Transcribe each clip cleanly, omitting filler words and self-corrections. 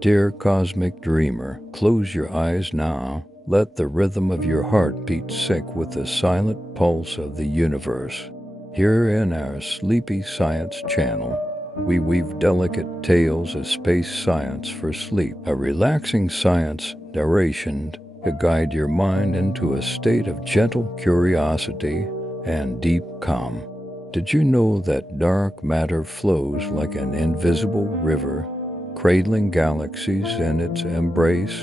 Dear cosmic dreamer, close your eyes now. Let the rhythm of your heartbeat sync with the silent pulse of the universe. Here in our Sleepy Science channel, we weave delicate tales of space science for sleep, a relaxing science narration to guide your mind into a state of gentle curiosity and deep calm. Did you know that dark matter flows like an invisible river, cradling galaxies in its embrace?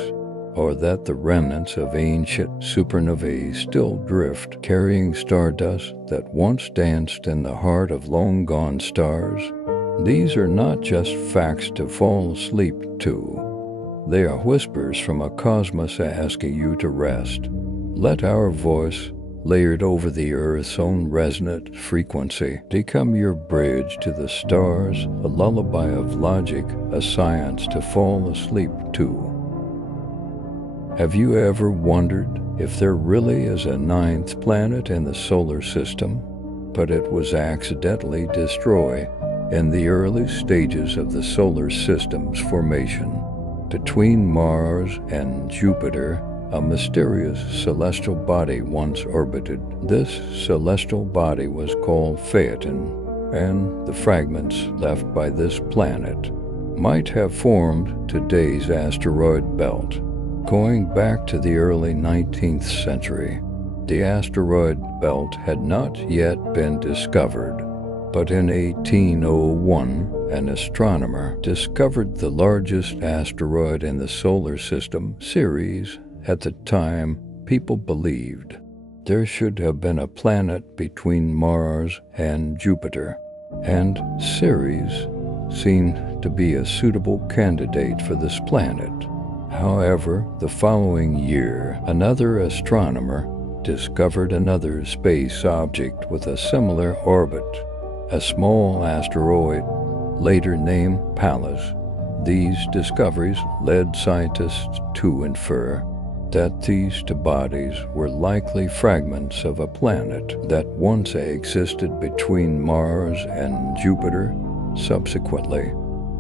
Or that the remnants of ancient supernovae still drift, carrying stardust that once danced in the heart of long-gone stars? These are not just facts to fall asleep to. They are whispers from a cosmos asking you to rest. Let our voice, layered over the Earth's own resonant frequency, become your bridge to the stars, a lullaby of logic, a science to fall asleep to. Have you ever wondered if there really is a ninth planet in the solar system, but it was accidentally destroyed in the early stages of the solar system's formation? Between Mars and Jupiter, a mysterious celestial body once orbited. This celestial body was called Phaeton, and the fragments left by this planet might have formed today's asteroid belt. Going back to the early 19th century, the asteroid belt had not yet been discovered, but in 1801, an astronomer discovered the largest asteroid in the solar system, Ceres. At the time, people believed there should have been a planet between Mars and Jupiter, and Ceres seemed to be a suitable candidate for this planet. However, the following year, another astronomer discovered another space object with a similar orbit, a small asteroid, later named Pallas. These discoveries led scientists to infer that these two bodies were likely fragments of a planet that once existed between Mars and Jupiter. Subsequently,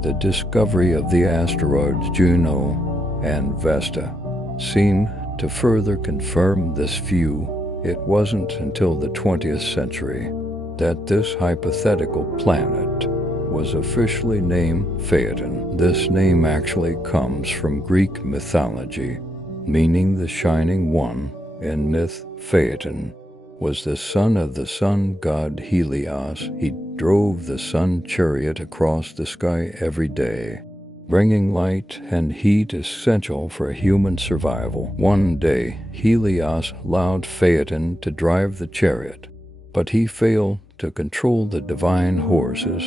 the discovery of the asteroids Juno and Vesta seemed to further confirm this view. It wasn't until the 20th century that this hypothetical planet was officially named Phaeton. This name actually comes from Greek mythology, meaning the shining one. In myth, Phaeton was the son of the sun god Helios. He drove the sun chariot across the sky every day, bringing light and heat essential for human survival. One day, Helios allowed Phaeton to drive the chariot, but he failed to control the divine horses,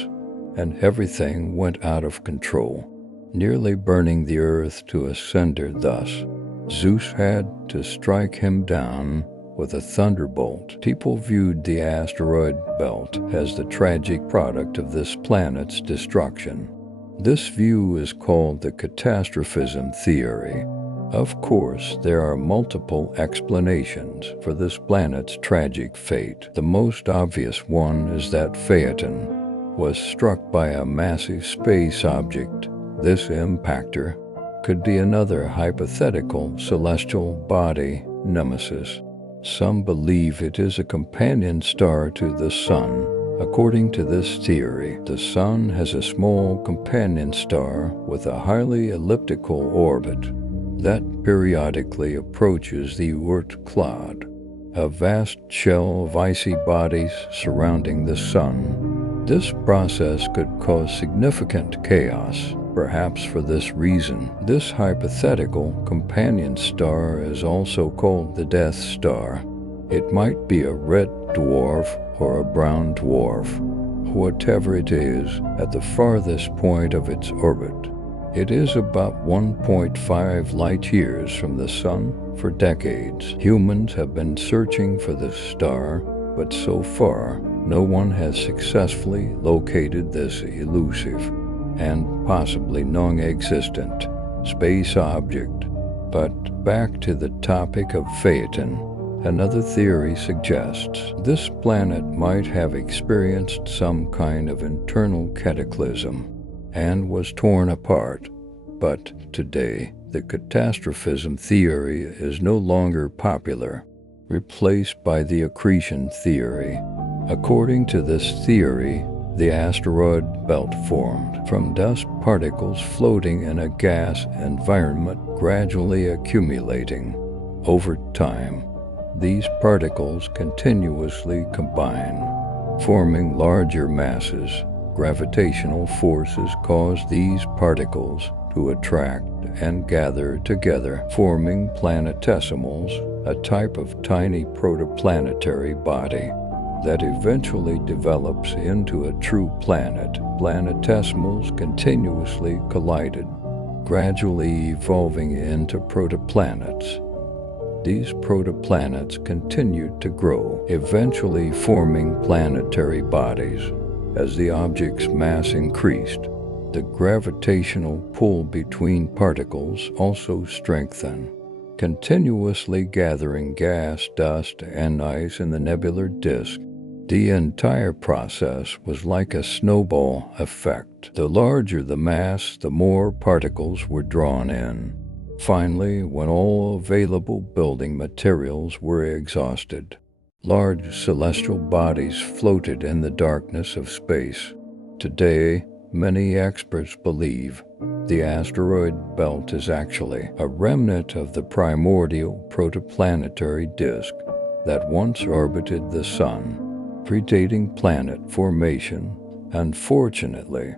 and everything went out of control, nearly burning the earth to a cinder. Thus, Zeus had to strike him down with a thunderbolt. People viewed the asteroid belt as the tragic product of this planet's destruction. This view is called the catastrophism theory. Of course, there are multiple explanations for this planet's tragic fate. The most obvious one is that Phaeton was struck by a massive space object. This impactor could be another hypothetical celestial body, Nemesis. Some believe it is a companion star to the Sun. According to this theory, the Sun has a small companion star with a highly elliptical orbit that periodically approaches the Oort cloud, a vast shell of icy bodies surrounding the Sun. This process could cause significant chaos. Perhaps for this reason, this hypothetical companion star is also called the Death Star. It might be a red dwarf or a brown dwarf, whatever it is, at the farthest point of its orbit. It is about 1.5 light years from the Sun. For decades, humans have been searching for this star, but so far, no one has successfully located this elusive and possibly non-existent space object. But back to the topic of Phaeton. Another theory suggests this planet might have experienced some kind of internal cataclysm and was torn apart, But today, the catastrophism theory is no longer popular, replaced by the accretion theory. According to this theory, the asteroid belt formed from dust particles floating in a gas environment gradually accumulating. Over time, these particles continuously combine, forming larger masses. Gravitational forces cause these particles to attract and gather together, forming planetesimals, a type of tiny protoplanetary body that eventually develops into a true planet. Planetesimals continuously collided, gradually evolving into protoplanets. These protoplanets continued to grow, eventually forming planetary bodies. As the object's mass increased, the gravitational pull between particles also strengthened, continuously gathering gas, dust, and ice in the nebular disk. The entire process was like a snowball effect. The larger the mass, the more particles were drawn in. Finally, when all available building materials were exhausted, large celestial bodies floated in the darkness of space. Today, many experts believe the asteroid belt is actually a remnant of the primordial protoplanetary disk that once orbited the Sun, predating planet formation. Unfortunately,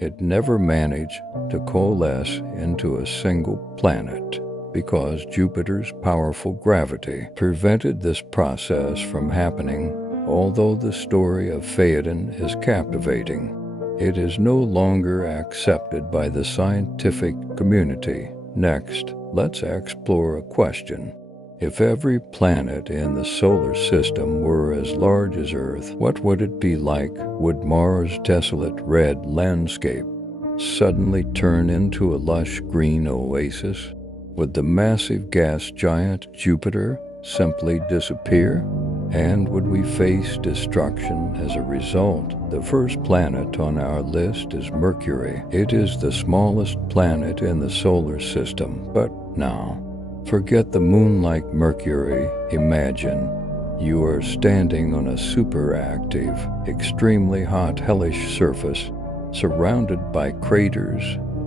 it never managed to coalesce into a single planet because Jupiter's powerful gravity prevented this process from happening. Although the story of Phaeton is captivating, it is no longer accepted by the scientific community. Next, let's explore a question. If every planet in the solar system were as large as Earth, what would it be like? Would Mars' desolate red landscape suddenly turn into a lush green oasis? Would the massive gas giant Jupiter simply disappear? And would we face destruction as a result? The first planet on our list is Mercury. It is the smallest planet in the solar system, but now, forget the moon-like Mercury. Imagine you are standing on a superactive, extremely hot, hellish surface, surrounded by craters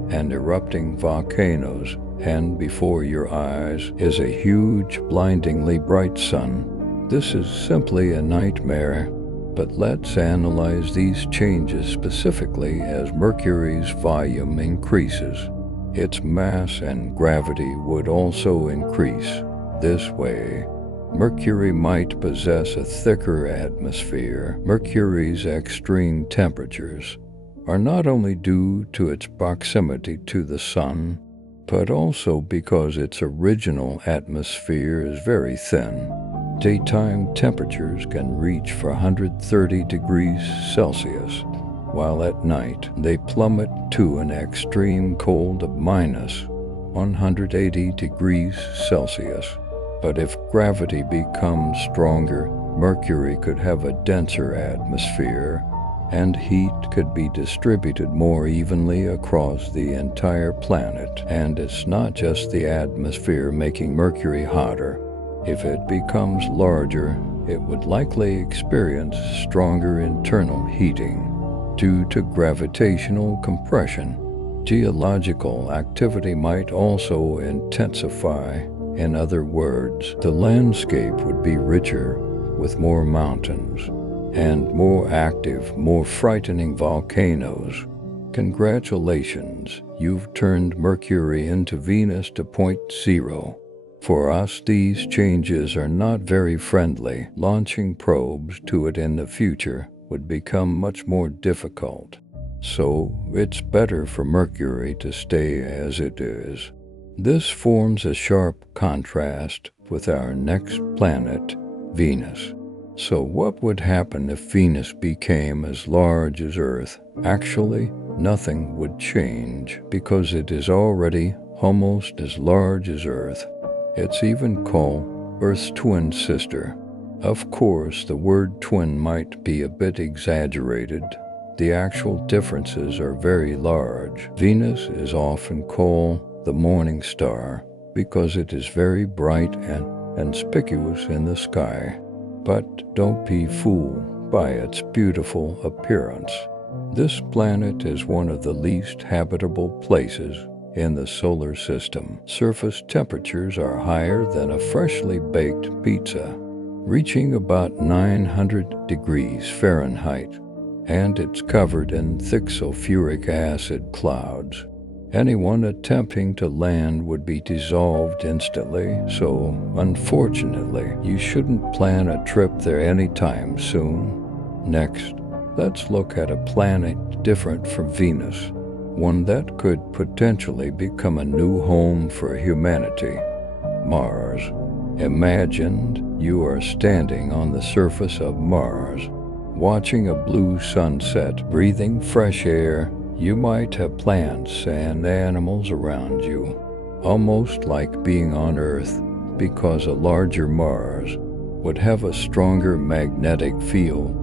and erupting volcanoes, and before your eyes is a huge, blindingly bright sun. This is simply a nightmare. But let's analyze these changes specifically. As Mercury's volume increases, its mass and gravity would also increase. This way, Mercury might possess a thicker atmosphere. Mercury's extreme temperatures are not only due to its proximity to the Sun, but also because its original atmosphere is very thin. Daytime temperatures can reach 430 degrees Celsius, while at night they plummet to an extreme cold of minus 180 degrees Celsius. But if gravity becomes stronger, Mercury could have a denser atmosphere, and heat could be distributed more evenly across the entire planet. And it's not just the atmosphere making Mercury hotter. If it becomes larger, it would likely experience stronger internal heating due to gravitational compression. Geological activity might also intensify. In other words, the landscape would be richer with more mountains and more active, more frightening volcanoes. Congratulations, you've turned Mercury into Venus 2.0. For us, these changes are not very friendly. Launching probes to it in the future would become much more difficult. So it's better for Mercury to stay as it is. This forms a sharp contrast with our next planet, Venus. So what would happen if Venus became as large as Earth? Actually, nothing would change because it is already almost as large as Earth. It's even called Earth's twin sister. Of course, the word twin might be a bit exaggerated, the actual differences are very large. Venus is often called the morning star because it is very bright and conspicuous in the sky. But don't be fooled by its beautiful appearance. This planet is one of the least habitable places in the solar system. Surface temperatures are higher than a freshly baked pizza, reaching about 900 degrees Fahrenheit, and it's covered in thick sulfuric acid clouds. Anyone attempting to land would be dissolved instantly, so unfortunately, you shouldn't plan a trip there anytime soon. Next, let's look at a planet different from Venus, one that could potentially become a new home for humanity: Mars. Imagine you are standing on the surface of Mars, watching a blue sunset, breathing fresh air. You might have plants and animals around you, almost like being on Earth, because a larger Mars would have a stronger magnetic field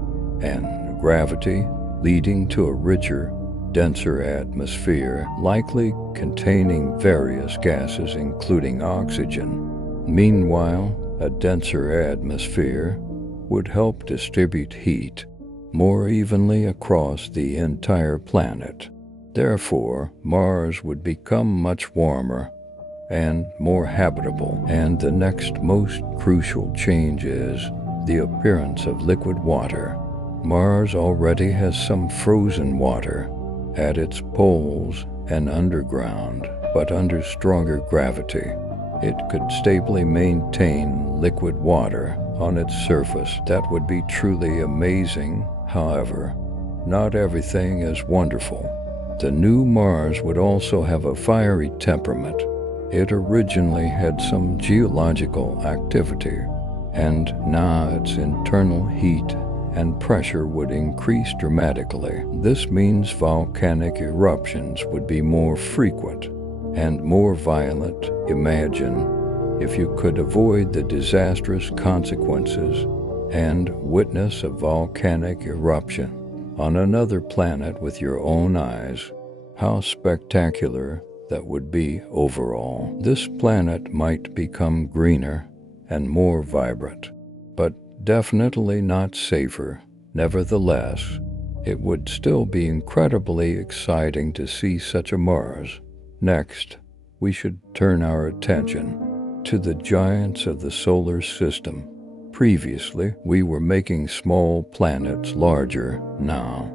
and gravity, leading to a richer, denser atmosphere, likely containing various gases including oxygen. Meanwhile, a denser atmosphere would help distribute heat more evenly across the entire planet. Therefore, Mars would become much warmer and more habitable. And the next most crucial change is the appearance of liquid water. Mars already has some frozen water at its poles and underground, but under stronger gravity, it could stably maintain liquid water on its surface. That would be truly amazing. However, not everything is wonderful. The new Mars would also have a fiery temperament. It originally had some geological activity, and now its internal heat and pressure would increase dramatically. This means volcanic eruptions would be more frequent and more violent. Imagine if you could avoid the disastrous consequences and witness a volcanic eruption on another planet with your own eyes. How spectacular that would be overall. This planet might become greener and more vibrant, but definitely not safer. Nevertheless, it would still be incredibly exciting to see such a Mars. Next, we should turn our attention to the giants of the solar system. Previously, we were making small planets larger. Now,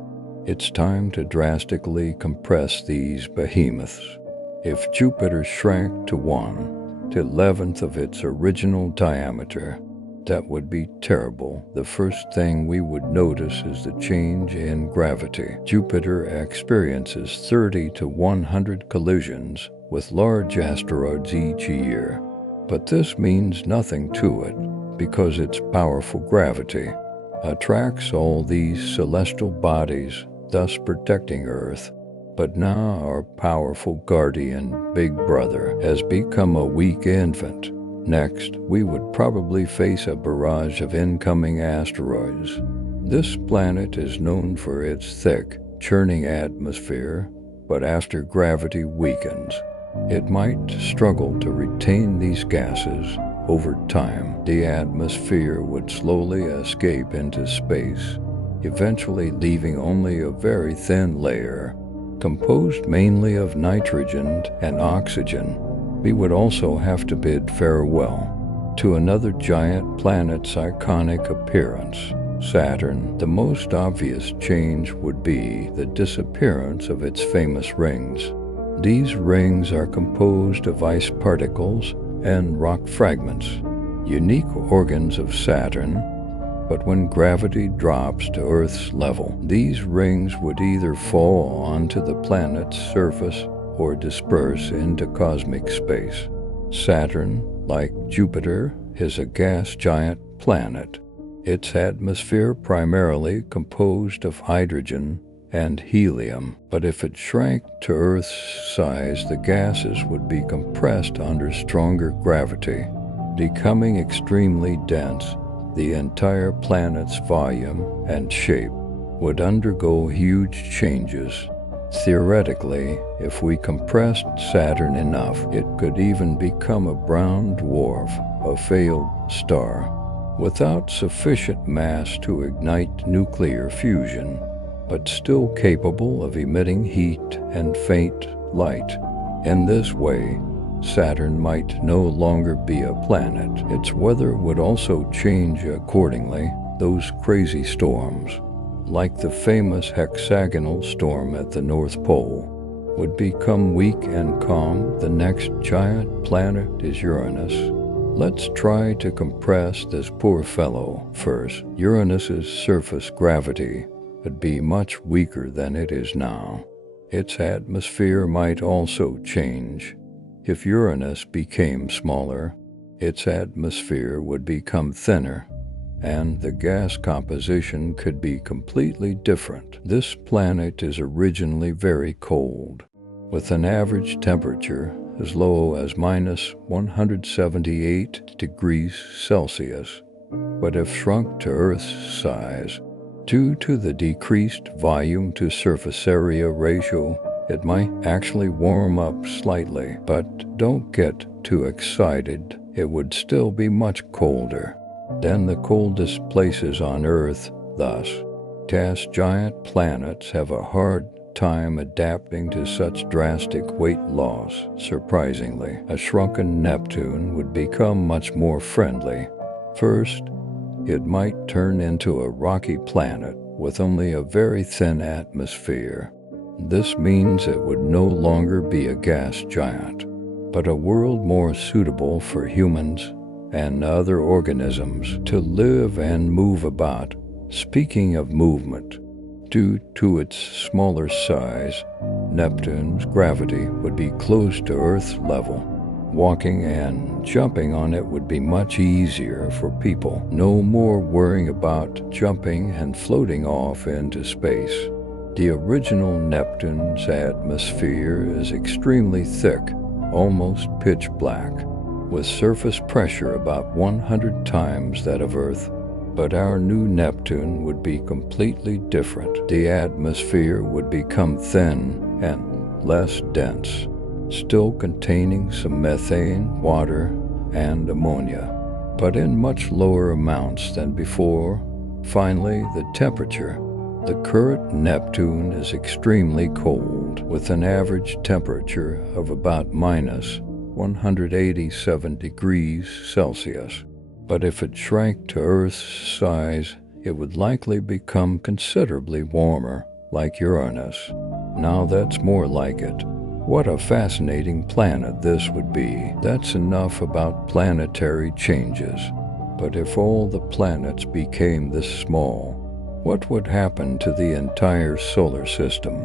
it's time to drastically compress these behemoths. If Jupiter shrank to 1/11th of its original diameter, that would be terrible. The first thing we would notice is the change in gravity. Jupiter experiences 30 to 100 collisions with large asteroids each year. But this means nothing to it, because its powerful gravity attracts all these celestial bodies, thus protecting Earth. But now our powerful guardian, Big Brother, has become a weak infant. Next, we would probably face a barrage of incoming asteroids. This planet is known for its thick, churning atmosphere, but after gravity weakens, it might struggle to retain these gases. Over time, the atmosphere would slowly escape into space, eventually leaving only a very thin layer, composed mainly of nitrogen and oxygen. We would also have to bid farewell to another giant planet's iconic appearance, Saturn. The most obvious change would be the disappearance of its famous rings. These rings are composed of ice particles and rock fragments, unique organs of Saturn. But when gravity drops to Earth's level, these rings would either fall onto the planet's surface or disperse into cosmic space. Saturn, like Jupiter, is a gas giant planet. Its atmosphere primarily composed of hydrogen and helium. But if it shrank to Earth's size, the gases would be compressed under stronger gravity, becoming extremely dense. The entire planet's volume and shape would undergo huge changes. Theoretically, if we compressed Saturn enough, it could even become a brown dwarf, a failed star, without sufficient mass to ignite nuclear fusion, but still capable of emitting heat and faint light. In this way, Saturn might no longer be a planet. Its weather would also change accordingly. Those crazy storms, like the famous hexagonal storm at the North Pole, would become weak and calm. The next giant planet is Uranus. Let's try to compress this poor fellow. First, Uranus's surface gravity would be much weaker than it is now. Its atmosphere might also change. If Uranus became smaller, its atmosphere would become thinner, and the gas composition could be completely different. This planet is originally very cold, with an average temperature as low as minus 178 degrees Celsius, but if shrunk to Earth's size, due to the decreased volume to surface area ratio, it might actually warm up slightly, but don't get too excited. It would still be much colder than the coldest places on Earth. Thus, gas giant planets have a hard time adapting to such drastic weight loss. Surprisingly, a shrunken Neptune would become much more friendly. First, it might turn into a rocky planet with only a very thin atmosphere. This means it would no longer be a gas giant, but a world more suitable for humans and other organisms to live and move about. Speaking of movement, due to its smaller size, Neptune's gravity would be close to Earth level. Walking and jumping on it would be much easier for people. No more worrying about jumping and floating off into space. The original Neptune's atmosphere is extremely thick, almost pitch black, with surface pressure about 100 times that of Earth. But our new Neptune would be completely different. The atmosphere would become thin and less dense, still containing some methane, water, and ammonia, but in much lower amounts than before. Finally, the temperature. The current Neptune is extremely cold, with an average temperature of about minus 187 degrees Celsius. But if it shrank to Earth's size, it would likely become considerably warmer, like Uranus. Now that's more like it. What a fascinating planet this would be. That's enough about planetary changes. But if all the planets became this small, what would happen to the entire solar system?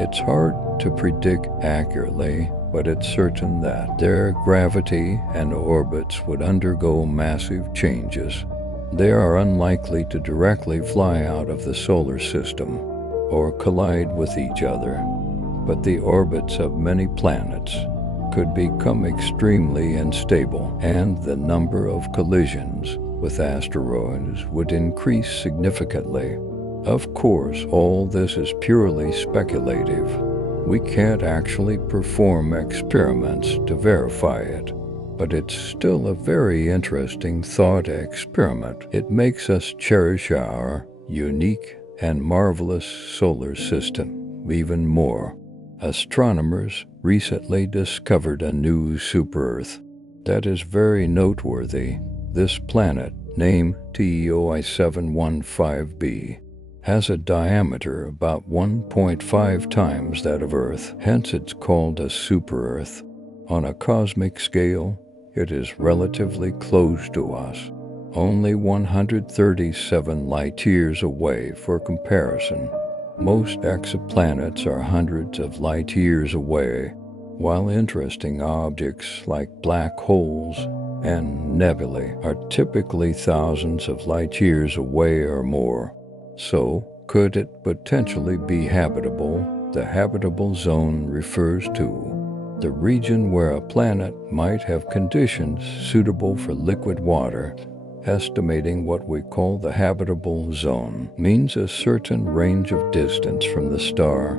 It's hard to predict accurately, but it's certain that their gravity and orbits would undergo massive changes. They are unlikely to directly fly out of the solar system or collide with each other, but the orbits of many planets could become extremely unstable, and the number of collisions with asteroids would increase significantly. Of course, all this is purely speculative. We can't actually perform experiments to verify it, but it's still a very interesting thought experiment. It makes us cherish our unique and marvelous solar system even more. Astronomers recently discovered a new super-Earth that is very noteworthy. This planet, named TEOI 715b, has a diameter about 1.5 times that of Earth, hence it's called a super-Earth. On a cosmic scale, it is relatively close to us, only 137 light-years away. For comparison, most exoplanets are hundreds of light-years away, while interesting objects like black holes and nebulae are typically thousands of light-years away or more. So, could it potentially be habitable? The habitable zone refers to the region where a planet might have conditions suitable for liquid water Estimating what we call the habitable zone means a certain range of distance from the star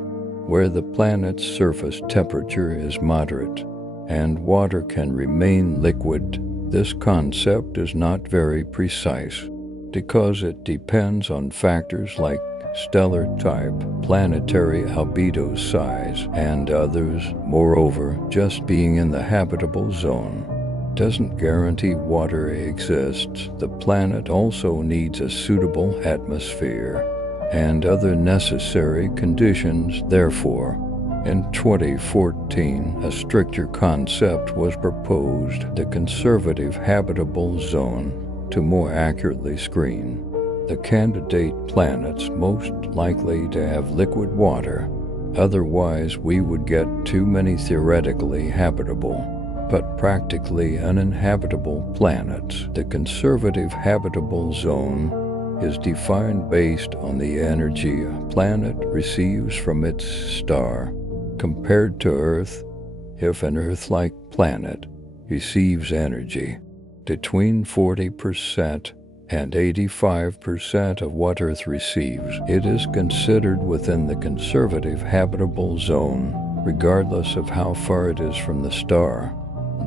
where the planet's surface temperature is moderate and water can remain liquid. This concept is not very precise because it depends on factors like stellar type, planetary albedo size, and others. Moreover, just being in the habitable zone doesn't guarantee water exists. The planet also needs a suitable atmosphere and other necessary conditions. Therefore, in 2014, a stricter concept was proposed, the conservative habitable zone, to more accurately screen the candidate planets most likely to have liquid water. Otherwise, we would get too many theoretically habitable but practically uninhabitable planets. The conservative habitable zone is defined based on the energy a planet receives from its star compared to Earth. If an Earth-like planet receives energy between 40% and 85% of what Earth receives, it is considered within the conservative habitable zone, regardless of how far it is from the star.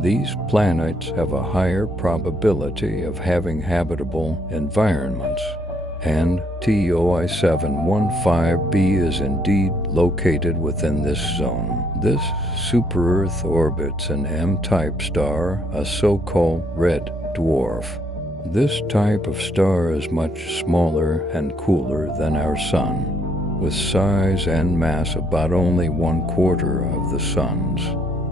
These planets have a higher probability of having habitable environments, and TOI 715b is indeed located within this zone. This super-Earth orbits an M-type star, a so-called red dwarf. This type of star is much smaller and cooler than our Sun, with size and mass about only 1/4 of the Sun's.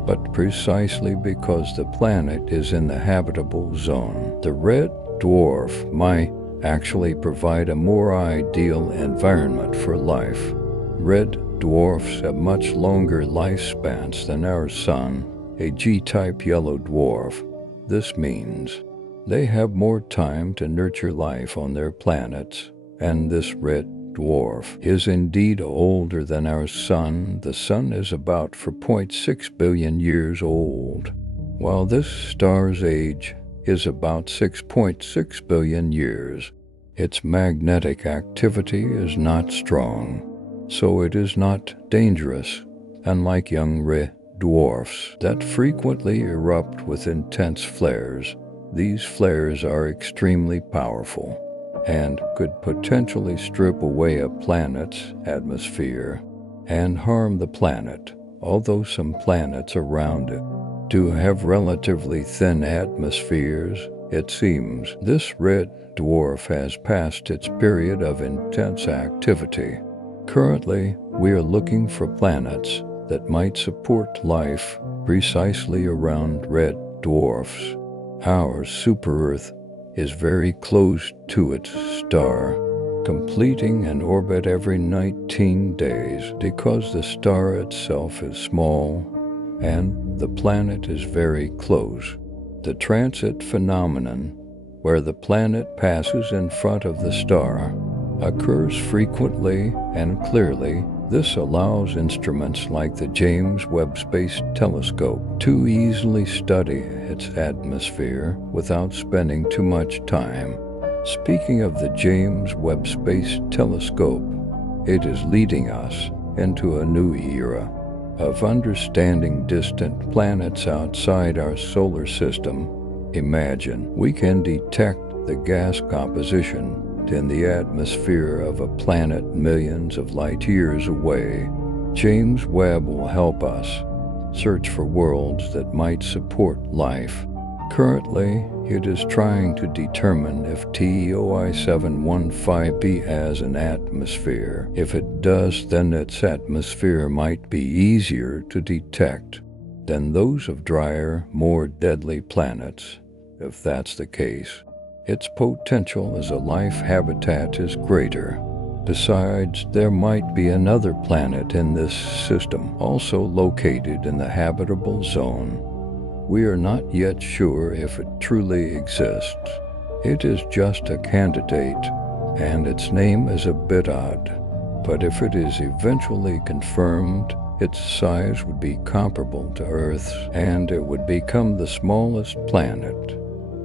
But precisely because the planet is in the habitable zone, the red dwarf might actually provide a more ideal environment for life. Red dwarfs have much longer lifespans than our Sun, a G-type yellow dwarf. This means they have more time to nurture life on their planets, and this red dwarf is indeed older than our Sun. The Sun is about 4.6 billion years old, while this star's age is about 6.6 billion years. Its magnetic activity is not strong, so it is not dangerous, unlike young red dwarfs that frequently erupt with intense flares. These flares are extremely powerful and could potentially strip away a planet's atmosphere and harm the planet, although some planets around it do have relatively thin atmospheres. It seems this red dwarf has passed its period of intense activity. Currently, we are looking for planets that might support life precisely around red dwarfs. Our super-Earth is very close to its star, completing an orbit every 19 days because the star itself is small and the planet is very close. The transit phenomenon, where the planet passes in front of the star, occurs frequently and clearly. This allows instruments like the James Webb Space Telescope to easily study its atmosphere without spending too much time. Speaking of the James Webb Space Telescope, it is leading us into a new era of understanding distant planets outside our solar system. Imagine we can detect the gas composition in the atmosphere of a planet millions of light years away. James Webb will help us search for worlds that might support life. Currently, it is trying to determine if TOI 715b has an atmosphere. If it does, then its atmosphere might be easier to detect than those of drier, more deadly planets. If that's the case, its potential as a life habitat is greater. Besides, there might be another planet in this system, also located in the habitable zone. We are not yet sure if it truly exists. It is just a candidate, and its name is a bit odd. But if it is eventually confirmed, its size would be comparable to Earth's, and it would become the smallest planet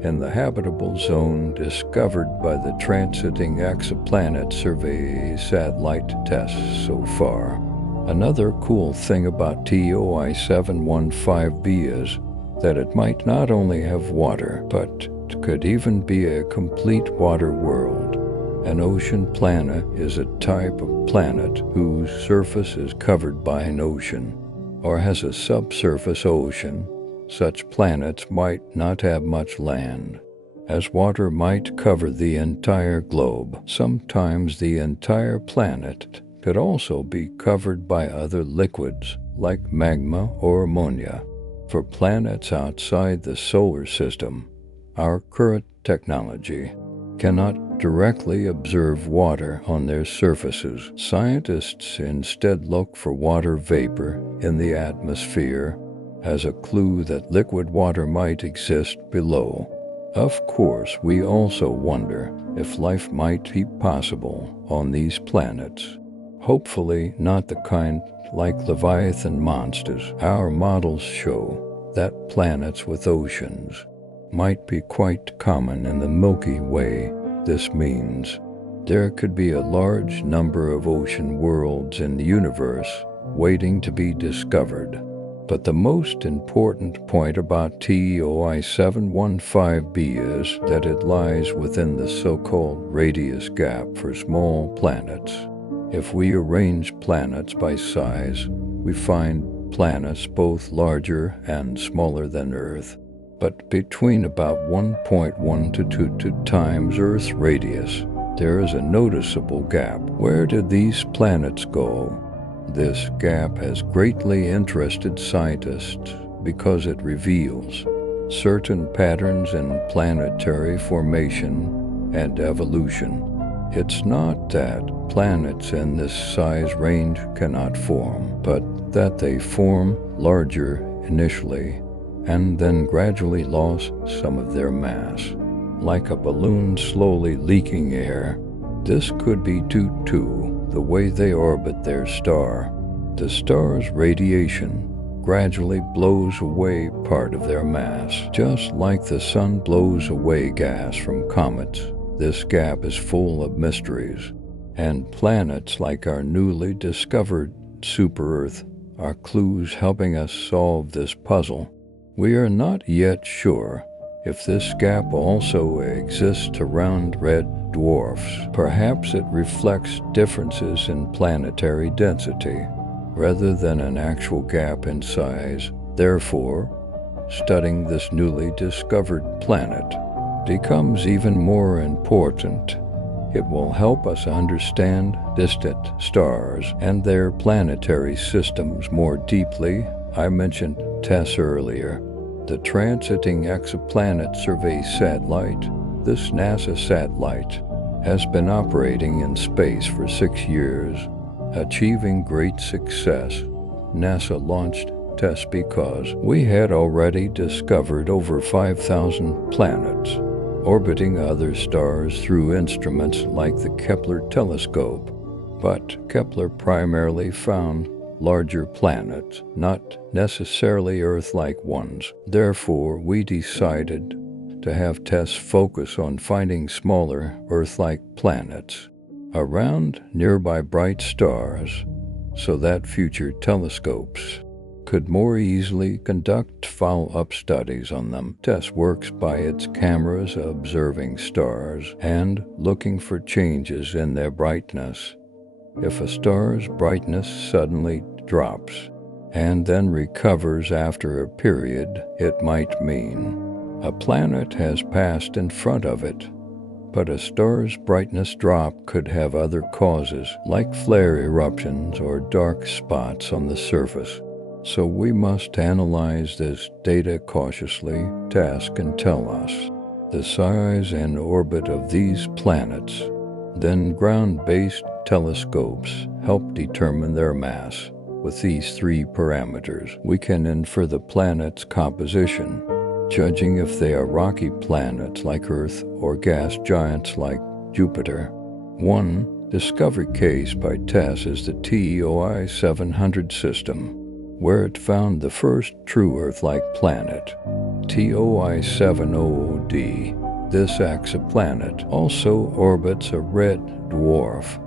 in the habitable zone discovered by the Transiting Exoplanet Survey satellite tests so far. Another cool thing about TOI 715b is that it might not only have water, but could even be a complete water world. An ocean planet is a type of planet whose surface is covered by an ocean, or has a subsurface ocean. Such planets might not have much land, as water might cover the entire globe. Sometimes the entire planet could also be covered by other liquids like magma or ammonia. For planets outside the solar system, our current technology cannot directly observe water on their surfaces. Scientists instead look for water vapor in the atmosphere as a clue that liquid water might exist below. Of course, we also wonder if life might be possible on these planets. Hopefully not the kind like Leviathan monsters. Our models show that planets with oceans might be quite common in the Milky Way. This means there could be a large number of ocean worlds in the universe waiting to be discovered. But the most important point about TOI 715b is that it lies within the so-called radius gap for small planets. If we arrange planets by size, we find planets both larger and smaller than Earth, but between about 1.1 to 2 times Earth's radius, there is a noticeable gap. Where did these planets go? This gap has greatly interested scientists because it reveals certain patterns in planetary formation and evolution. It's not that planets in this size range cannot form, but that they form larger initially and then gradually lost some of their mass, like a balloon slowly leaking air. This could be due to the way they orbit their star. The star's radiation gradually blows away part of their mass, just like the sun blows away gas from comets. This gap is full of mysteries, and planets like our newly discovered super-Earth are clues helping us solve this puzzle. We are not yet sure if this gap also exists around red dwarfs. Perhaps it reflects differences in planetary density rather than an actual gap in size. Therefore, studying this newly discovered planet becomes even more important. It will help us understand distant stars and their planetary systems more deeply. I mentioned TESS earlier, the Transiting Exoplanet Survey satellite. This NASA satellite has been operating in space for 6 years, achieving great success. NASA launched TESS because we had already discovered over 5,000 planets orbiting other stars through instruments like the Kepler telescope. But Kepler primarily found larger planets, not necessarily Earth-like ones. Therefore, we decided to have TESS focus on finding smaller Earth-like planets around nearby bright stars so that future telescopes could more easily conduct follow-up studies on them. TESS works by its cameras observing stars and looking for changes in their brightness. If a star's brightness suddenly drops and then recovers after a period, it might mean a planet has passed in front of it. But a star's brightness drop could have other causes, like flare eruptions or dark spots on the surface. So we must analyze this data cautiously. TESS can tell us the size and orbit of these planets. Then ground-based telescopes help determine their mass. With these 3 parameters, we can infer the planet's composition, judging if they are rocky planets like Earth or gas giants like Jupiter. One discovered case by TESS is the TOI 700 system. where it found the first true Earth-like planet, TOI 70D. This exoplanet also orbits a red dwarf,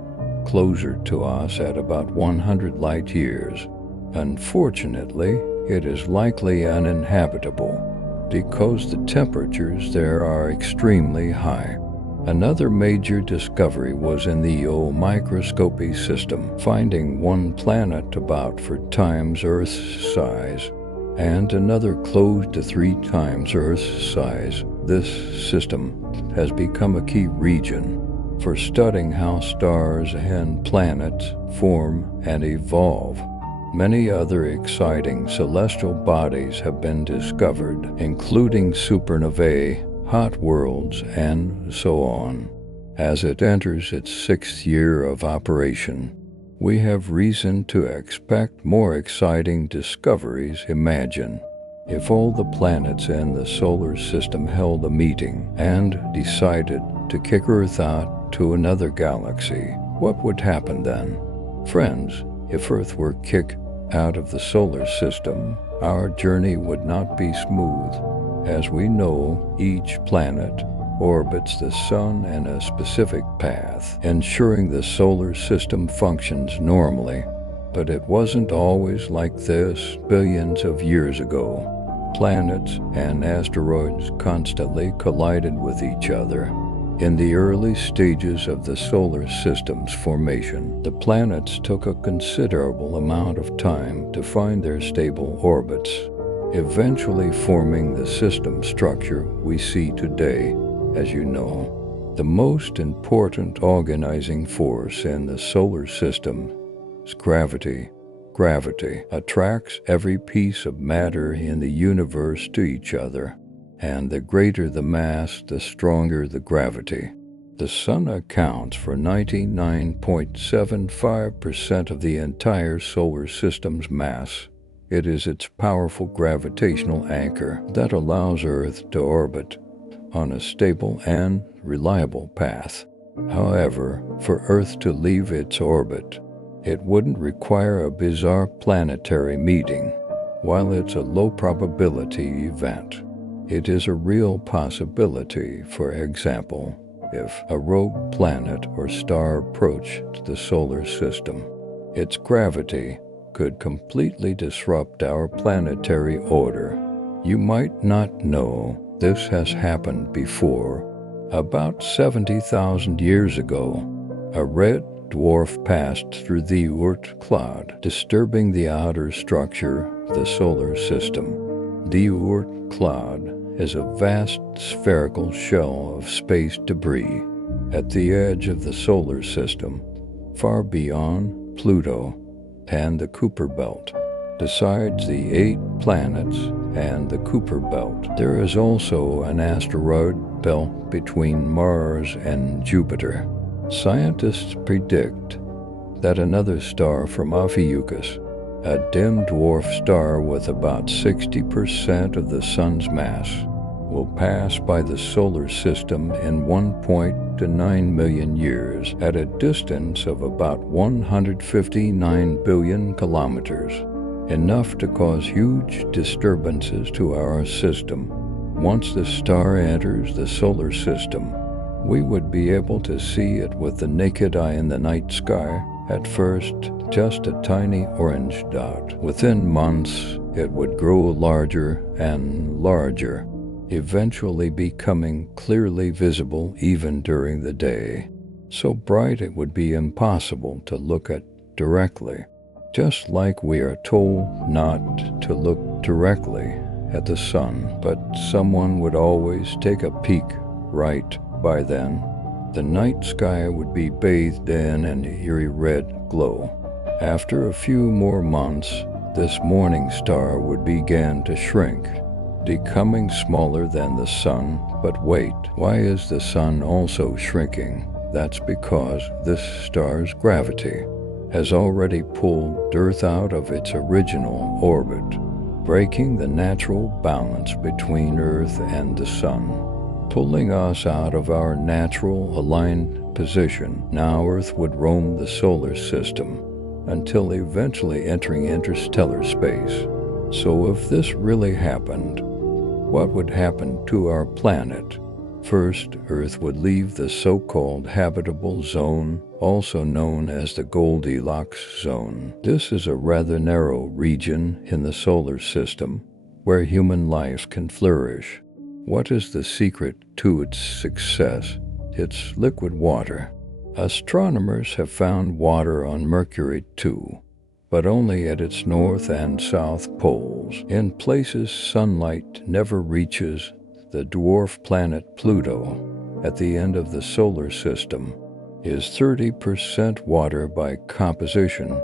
closer to us at about 100 light years. Unfortunately, it is likely uninhabitable because the temperatures there are extremely high. Another major discovery was in the Io microscopy system, finding one planet about 4 times Earth's size, and another close to 3 times Earth's size. This system has become a key region for studying how stars and planets form and evolve. Many other exciting celestial bodies have been discovered, including supernovae, hot worlds, and so on. As it enters its 6th year of operation, we have reason to expect more exciting discoveries. Imagine if all the planets in the solar system held a meeting and decided to kick Earth out to another galaxy. What would happen then? Friends, if Earth were kicked out of the solar system, our journey would not be smooth. As we know, each planet orbits the Sun in a specific path, ensuring the solar system functions normally. But it wasn't always like this billions of years ago. Planets and asteroids constantly collided with each other. In the early stages of the solar system's formation, the planets took a considerable amount of time to find their stable orbits, eventually forming the system structure we see today. As you know, the most important organizing force in the solar system is gravity. Gravity attracts every piece of matter in the universe to each other, and the greater the mass, the stronger the gravity. The Sun accounts for 99.75% of the entire solar system's mass. It is its powerful gravitational anchor that allows Earth to orbit on a stable and reliable path. However, for Earth to leave its orbit, it wouldn't require a bizarre planetary meeting. While it's a low probability event, it is a real possibility. For example, if a rogue planet or star approached the solar system, its gravity could completely disrupt our planetary order. You might not know this has happened before. About 70,000 years ago, a red dwarf passed through the Oort cloud, disturbing the outer structure of the solar system. The Oort cloud is a vast spherical shell of space debris at the edge of the solar system, far beyond Pluto and the Kuiper Belt. Besides the 8 planets and the Kuiper Belt, there is also an asteroid belt between Mars and Jupiter. Scientists predict that another star from Ophiuchus, a dim dwarf star with about 60% of the Sun's mass, will pass by the solar system in 1.9 million years at a distance of about 159 billion kilometers, enough to cause huge disturbances to our system. Once the star enters the solar system, we would be able to see it with the naked eye in the night sky. At first, just a tiny orange dot. Within months, it would grow larger and larger, eventually becoming clearly visible even during the day. So bright it would be impossible to look at directly. Just like we are told not to look directly at the sun, but someone would always take a peek right. By then, the night sky would be bathed in an eerie red glow. After a few more months, this morning star would begin to shrink, becoming smaller than the sun. But wait, why is the sun also shrinking? That's because this star's gravity has already pulled Earth out of its original orbit, breaking the natural balance between Earth and the sun, pulling us out of our natural aligned position. Now Earth would roam the solar system, until eventually entering interstellar space. So if this really happened, what would happen to our planet? First, Earth would leave the so-called habitable zone, also known as the Goldilocks zone. This is a rather narrow region in the solar system where human life can flourish. What is the secret to its success? It's liquid water. Astronomers have found water on Mercury too, but only at its north and south poles. In places sunlight never reaches, the dwarf planet Pluto, at the end of the solar system, is 30% water by composition,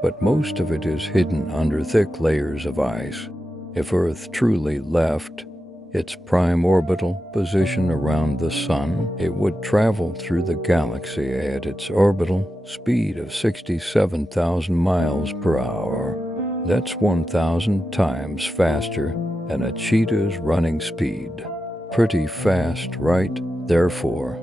but most of it is hidden under thick layers of ice. If Earth truly left its prime orbital position around the Sun, it would travel through the galaxy at its orbital speed of 67,000 miles per hour. That's 1,000 times faster than a cheetah's running speed. Pretty fast, right? Therefore,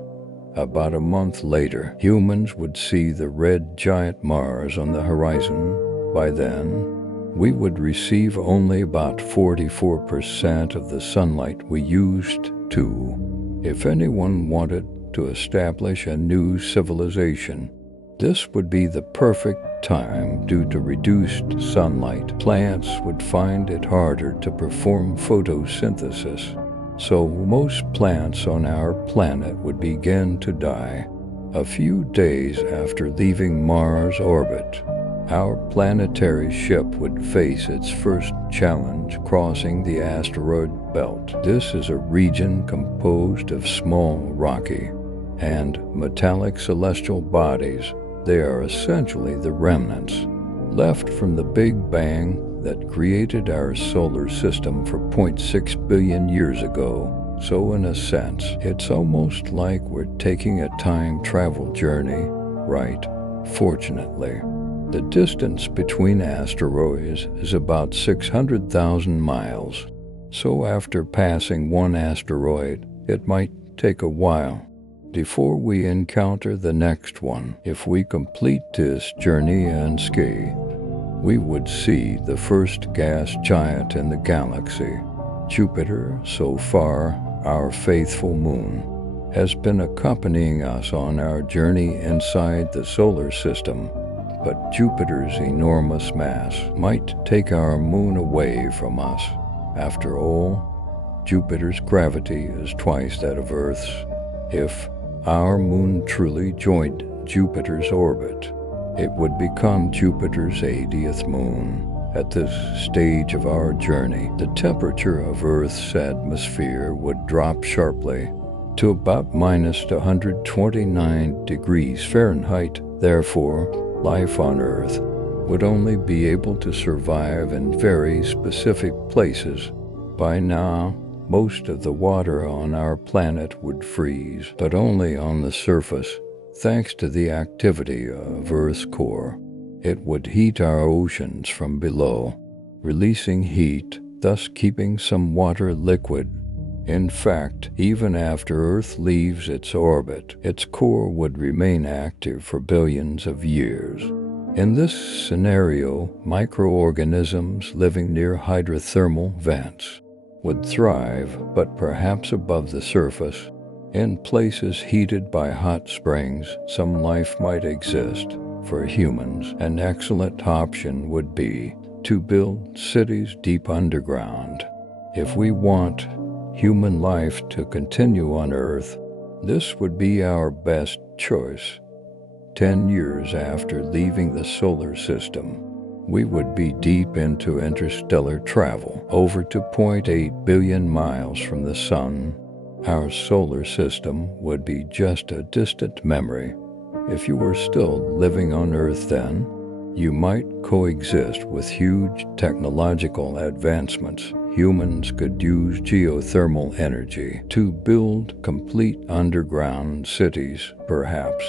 about a month later, humans would see the red giant Mars on the horizon. By then, we would receive only about 44% of the sunlight we used to. If anyone wanted to establish a new civilization, this would be the perfect time. Due to reduced sunlight, plants would find it harder to perform photosynthesis, so most plants on our planet would begin to die. A few days after leaving Mars' orbit, our planetary ship would face its first challenge, crossing the asteroid belt. This is a region composed of small, rocky, and metallic celestial bodies. They are essentially the remnants left from the Big Bang that created our solar system 4.6 billion years ago. So in a sense, it's almost like we're taking a time travel journey, right? Fortunately, the distance between asteroids is about 600,000 miles. So after passing one asteroid, it might take a while before we encounter the next one. If we complete this journey unscathed, we would see the first gas giant in the galaxy. Jupiter, so far our faithful moon, has been accompanying us on our journey inside the solar system, but Jupiter's enormous mass might take our moon away from us. After all, Jupiter's gravity is twice that of Earth's. If our moon truly joined Jupiter's orbit, it would become Jupiter's 80th moon. At this stage of our journey, the temperature of Earth's atmosphere would drop sharply to about -129 degrees Fahrenheit. Therefore, life on Earth would only be able to survive in very specific places. By now, most of the water on our planet would freeze, but only on the surface, thanks to the activity of Earth's core. It would heat our oceans from below, releasing heat, thus keeping some water liquid. In fact, even after Earth leaves its orbit, its core would remain active for billions of years. In this scenario, microorganisms living near hydrothermal vents would thrive, but perhaps above the surface. In places heated by hot springs, some life might exist. For humans, an excellent option would be to build cities deep underground. If we want human life to continue on Earth, this would be our best choice. 10 years after leaving the solar system, we would be deep into interstellar travel, over 2.8 billion miles from the Sun. Our solar system would be just a distant memory. If you were still living on Earth then, you might coexist with huge technological advancements. Humans could use geothermal energy to build complete underground cities, perhaps.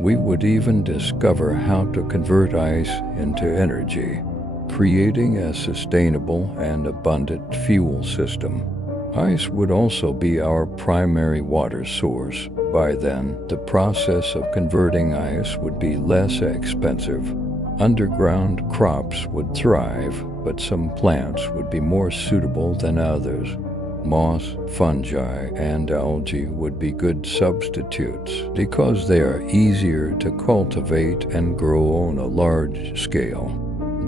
We would even discover how to convert ice into energy, creating a sustainable and abundant fuel system. Ice would also be our primary water source. By then, the process of converting ice would be less expensive. Underground crops would thrive, but some plants would be more suitable than others. Moss, fungi, and algae would be good substitutes because they are easier to cultivate and grow on a large scale.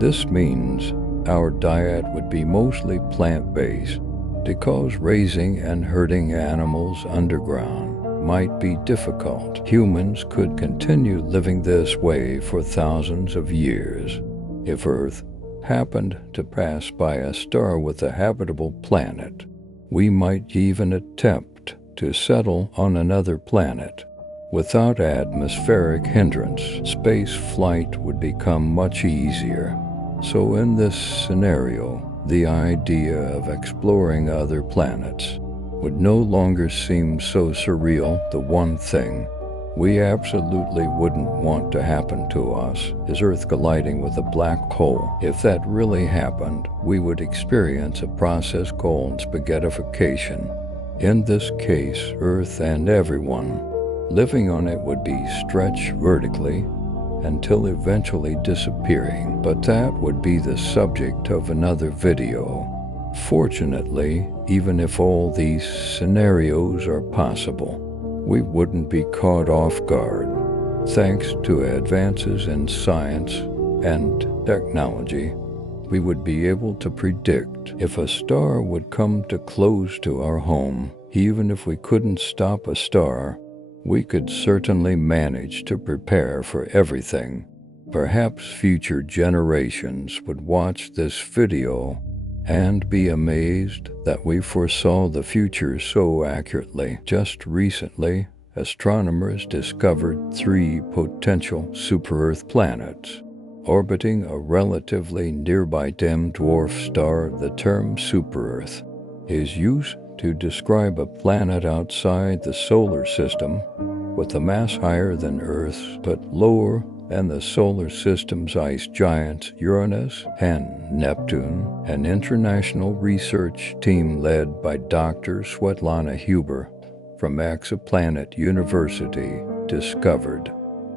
This means our diet would be mostly plant-based because raising and herding animals underground might be difficult. Humans could continue living this way for thousands of years. If Earth happened to pass by a star with a habitable planet, we might even attempt to settle on another planet. Without atmospheric hindrance, space flight would become much easier. So in this scenario, the idea of exploring other planets would no longer seem so surreal. The one thing we absolutely wouldn't want to happen to us is Earth colliding with a black hole. If that really happened, we would experience a process called spaghettification. In this case, Earth and everyone living on it would be stretched vertically until eventually disappearing. But that would be the subject of another video. Fortunately, even if all these scenarios are possible, we wouldn't be caught off guard. Thanks to advances in science and technology, we would be able to predict if a star would come too close to our home. Even if we couldn't stop a star, we could certainly manage to prepare for everything. Perhaps future generations would watch this video and be amazed that we foresaw the future so accurately. Just recently, astronomers discovered 3 potential super-Earth planets orbiting a relatively nearby dim dwarf star. The term super-Earth is used to describe a planet outside the solar system with a mass higher than Earth's but lower than the solar system's ice giants Uranus and Neptune. An international research team led by Dr. Svetlana Huber from Exoplanet University discovered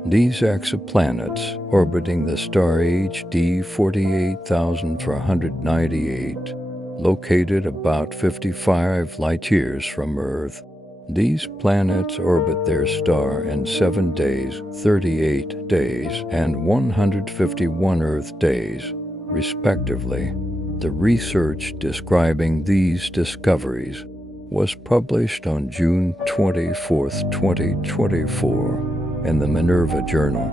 these exoplanets orbiting the star HD 48498, located about 55 light-years from Earth. These planets orbit their star in 7 days, 38 days, and 151 Earth days, respectively. The research describing these discoveries was published on June 24, 2024, in the Minerva Journal.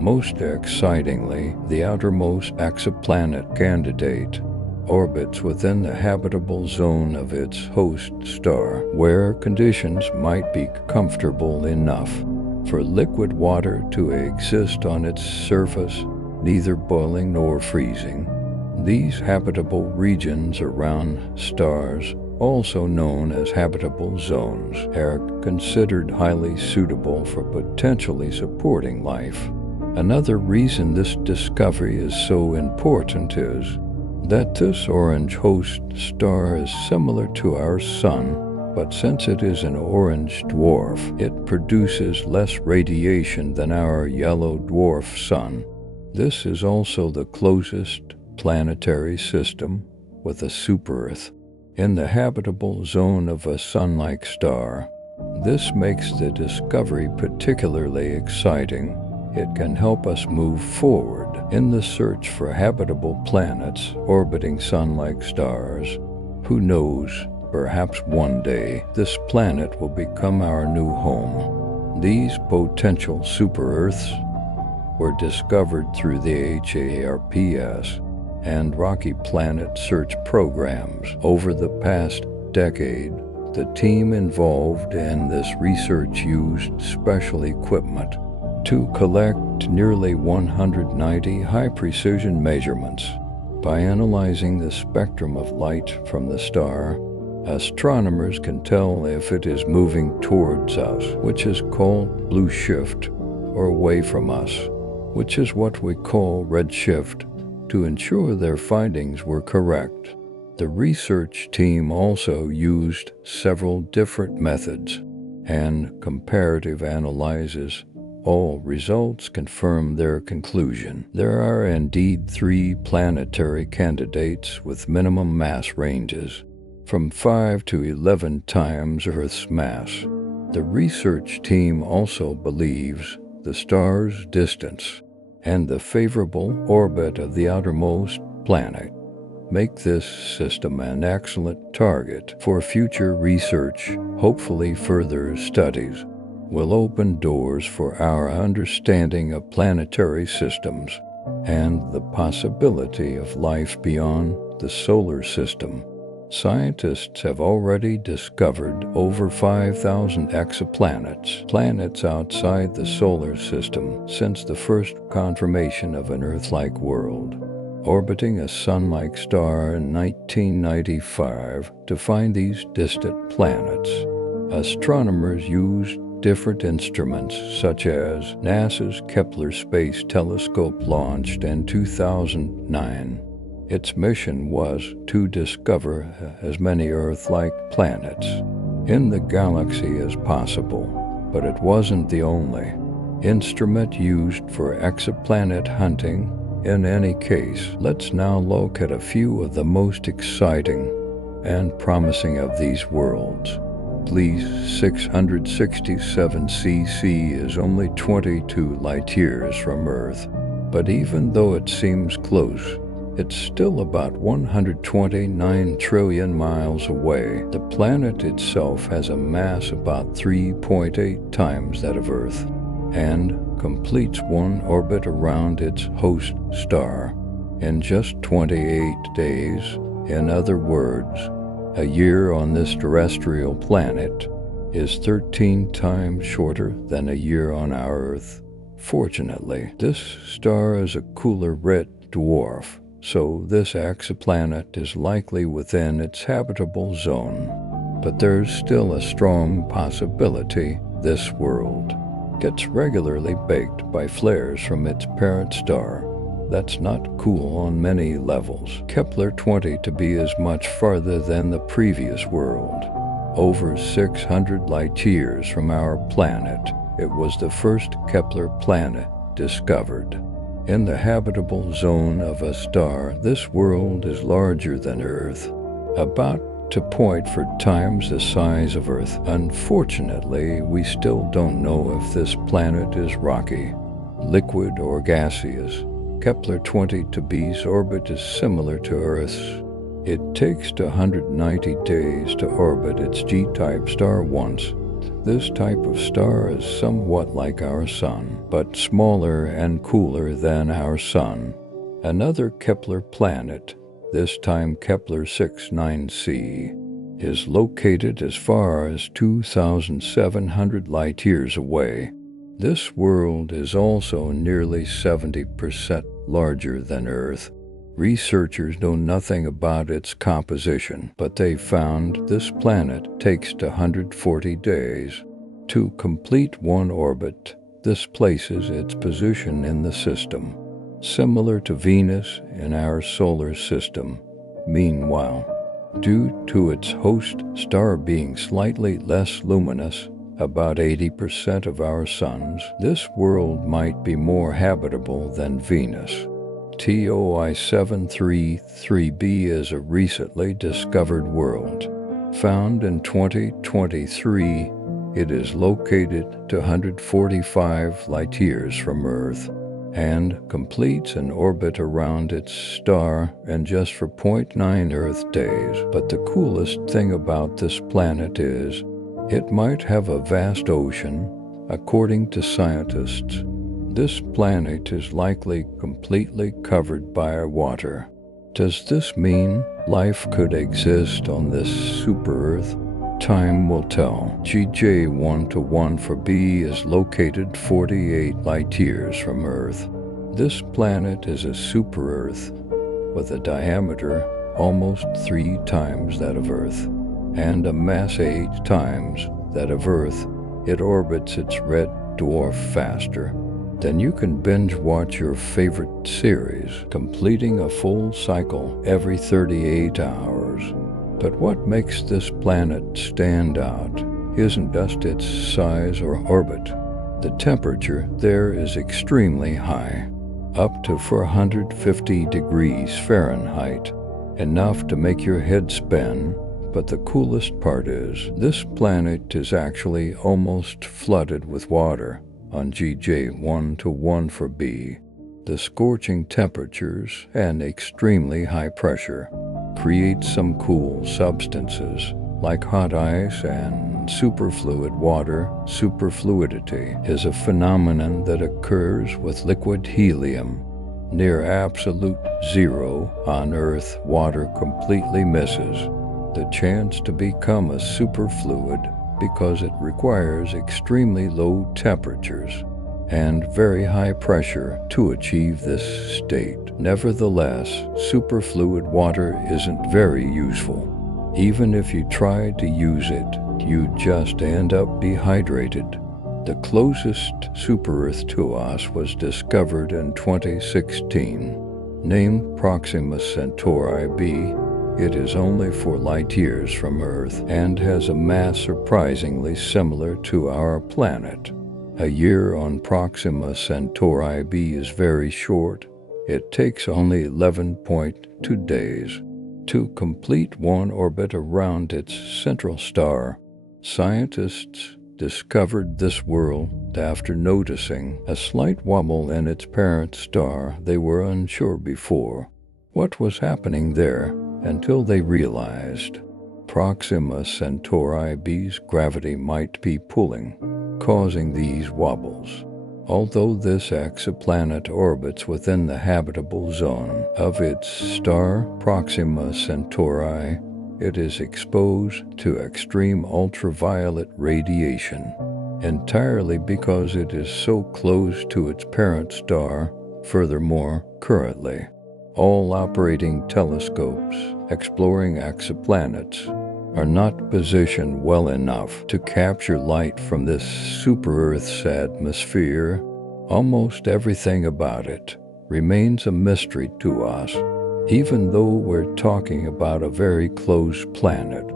Most excitingly, the outermost exoplanet candidate orbits within the habitable zone of its host star, where conditions might be comfortable enough for liquid water to exist on its surface, neither boiling nor freezing. These habitable regions around stars, also known as habitable zones, are considered highly suitable for potentially supporting life. Another reason this discovery is so important is that this orange host star is similar to our Sun, but since it is an orange dwarf, it produces less radiation than our yellow dwarf Sun. This is also the closest planetary system with a super-Earth in the habitable zone of a Sun-like star. This makes the discovery particularly exciting. It can help us move forward in the search for habitable planets orbiting Sun-like stars. Who knows, perhaps one day this planet will become our new home. These potential super-Earths were discovered through the HARPS and Rocky Planet search programs over the past decade. The team involved in this research used special equipment to collect nearly 190 high-precision measurements. By analyzing the spectrum of light from the star, astronomers can tell if it is moving towards us, which is called blue shift, or away from us, which is what we call red shift, to ensure their findings were correct. The research team also used several different methods and comparative analyses All results confirm their conclusion. There are indeed 3 planetary candidates with minimum mass ranges, from 5 to 11 times Earth's mass. The research team also believes the star's distance and the favorable orbit of the outermost planet make this system an excellent target for future research. Hopefully, further studies will open doors for our understanding of planetary systems and the possibility of life beyond the solar system. Scientists have already discovered over 5,000 exoplanets, planets outside the solar system, since the first confirmation of an Earth-like world, orbiting a Sun-like star in 1995 to find these distant planets. Astronomers used different instruments, such as NASA's Kepler Space Telescope launched in 2009. Its mission was to discover as many Earth-like planets in the galaxy as possible, but it wasn't the only instrument used for exoplanet hunting. In any case, let's now look at a few of the most exciting and promising of these worlds. Gliese 667 cc is only 22 light-years from Earth, but even though it seems close, it's still about 129 trillion miles away. The planet itself has a mass about 3.8 times that of Earth, and completes one orbit around its host star in just 28 days. In other words, a year on this terrestrial planet is 13 times shorter than a year on our Earth. Fortunately, this star is a cooler red dwarf, so this exoplanet is likely within its habitable zone. But there's still a strong possibility this world gets regularly baked by flares from its parent star. That's not cool on many levels. Kepler-20 to be as much farther than the previous world. Over 600 light-years from our planet, it was the first Kepler planet discovered. In the habitable zone of a star, this world is larger than Earth, about to 0.4 times the size of Earth. Unfortunately, we still don't know if this planet is rocky, liquid, or gaseous. Kepler-20b's orbit is similar to Earth's. It takes 190 days to orbit its G-type star once. This type of star is somewhat like our Sun, but smaller and cooler than our Sun. Another Kepler planet, this time Kepler-69c, is located as far as 2,700 light-years away. This world is also nearly 70% larger than Earth. Researchers know nothing about its composition, but they found this planet takes 140 days to complete one orbit. This places its position in the system, similar to Venus in our solar system. Meanwhile, due to its host star being slightly less luminous, about 80% of our suns, this world might be more habitable than Venus. TOI 733b is a recently discovered world. Found in 2023, it is located 145 light-years from Earth and completes an orbit around its star in just 0.9 Earth days. But the coolest thing about this planet is it might have a vast ocean. According to scientists, this planet is likely completely covered by water. Does this mean life could exist on this super-Earth? Time will tell. GJ121 for B is located 48 light-years from Earth. This planet is a super-Earth with a diameter almost 3 times that of Earth and a mass 8 times that of Earth. It orbits its red dwarf faster. Then you can binge watch your favorite series, completing a full cycle every 38 hours. But what makes this planet stand out isn't just its size or orbit. The temperature there is extremely high, up to 450 degrees Fahrenheit, enough to make your head spin. But the coolest part is, this planet is actually almost flooded with water on GJ 1-1 The scorching temperatures and extremely high pressure create some cool substances like hot ice and superfluid water. Superfluidity is a phenomenon that occurs with liquid helium. Near absolute zero on Earth, water completely misses the chance to become a superfluid because it requires extremely low temperatures and very high pressure to achieve this state. Nevertheless, superfluid water isn't very useful. Even if you try to use it, you just end up dehydrated. The closest super-Earth to us was discovered in 2016. Named Proxima Centauri b, it is only 4 light-years from Earth and has a mass surprisingly similar to our planet. A year on Proxima Centauri b is very short. It takes only 11.2 days to complete one orbit around its central star. Scientists discovered this world after noticing a slight wobble in its parent star. They were unsure before what was happening there until they realized Proxima Centauri b's gravity might be pulling, causing these wobbles. Although this exoplanet orbits within the habitable zone of its star Proxima Centauri, it is exposed to extreme ultraviolet radiation, entirely because it is so close to its parent star. Furthermore, currently, all operating telescopes exploring exoplanets are not positioned well enough to capture light from this super-Earth's atmosphere. Almost everything about it remains a mystery to us, even though we're talking about a very close planet.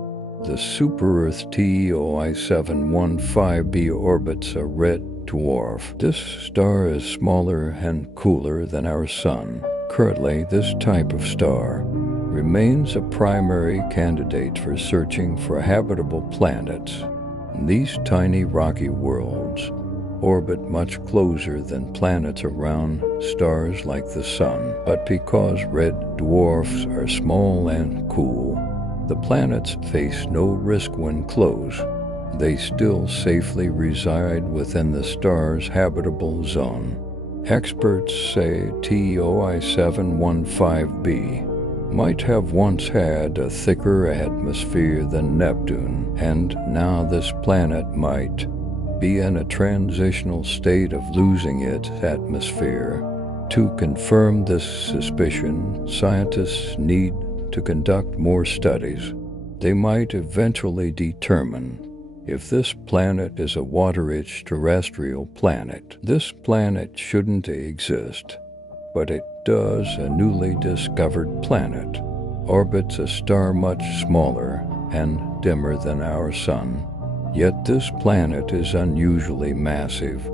The super-Earth TOI 715b orbits a red dwarf. This star is smaller and cooler than our Sun. Currently, this type of star remains a primary candidate for searching for habitable planets. These tiny rocky worlds orbit much closer than planets around stars like the Sun, but because red dwarfs are small and cool, the planets face no risk when close. They still safely reside within the star's habitable zone. Experts say TOI 715b might have once had a thicker atmosphere than Neptune, and now this planet might be in a transitional state of losing its atmosphere. To confirm this suspicion, scientists need to conduct more studies. They might eventually determine if this planet is a water-rich terrestrial planet. This planet shouldn't exist, but it does. A newly discovered planet orbits a star much smaller and dimmer than our Sun. Yet this planet is unusually massive.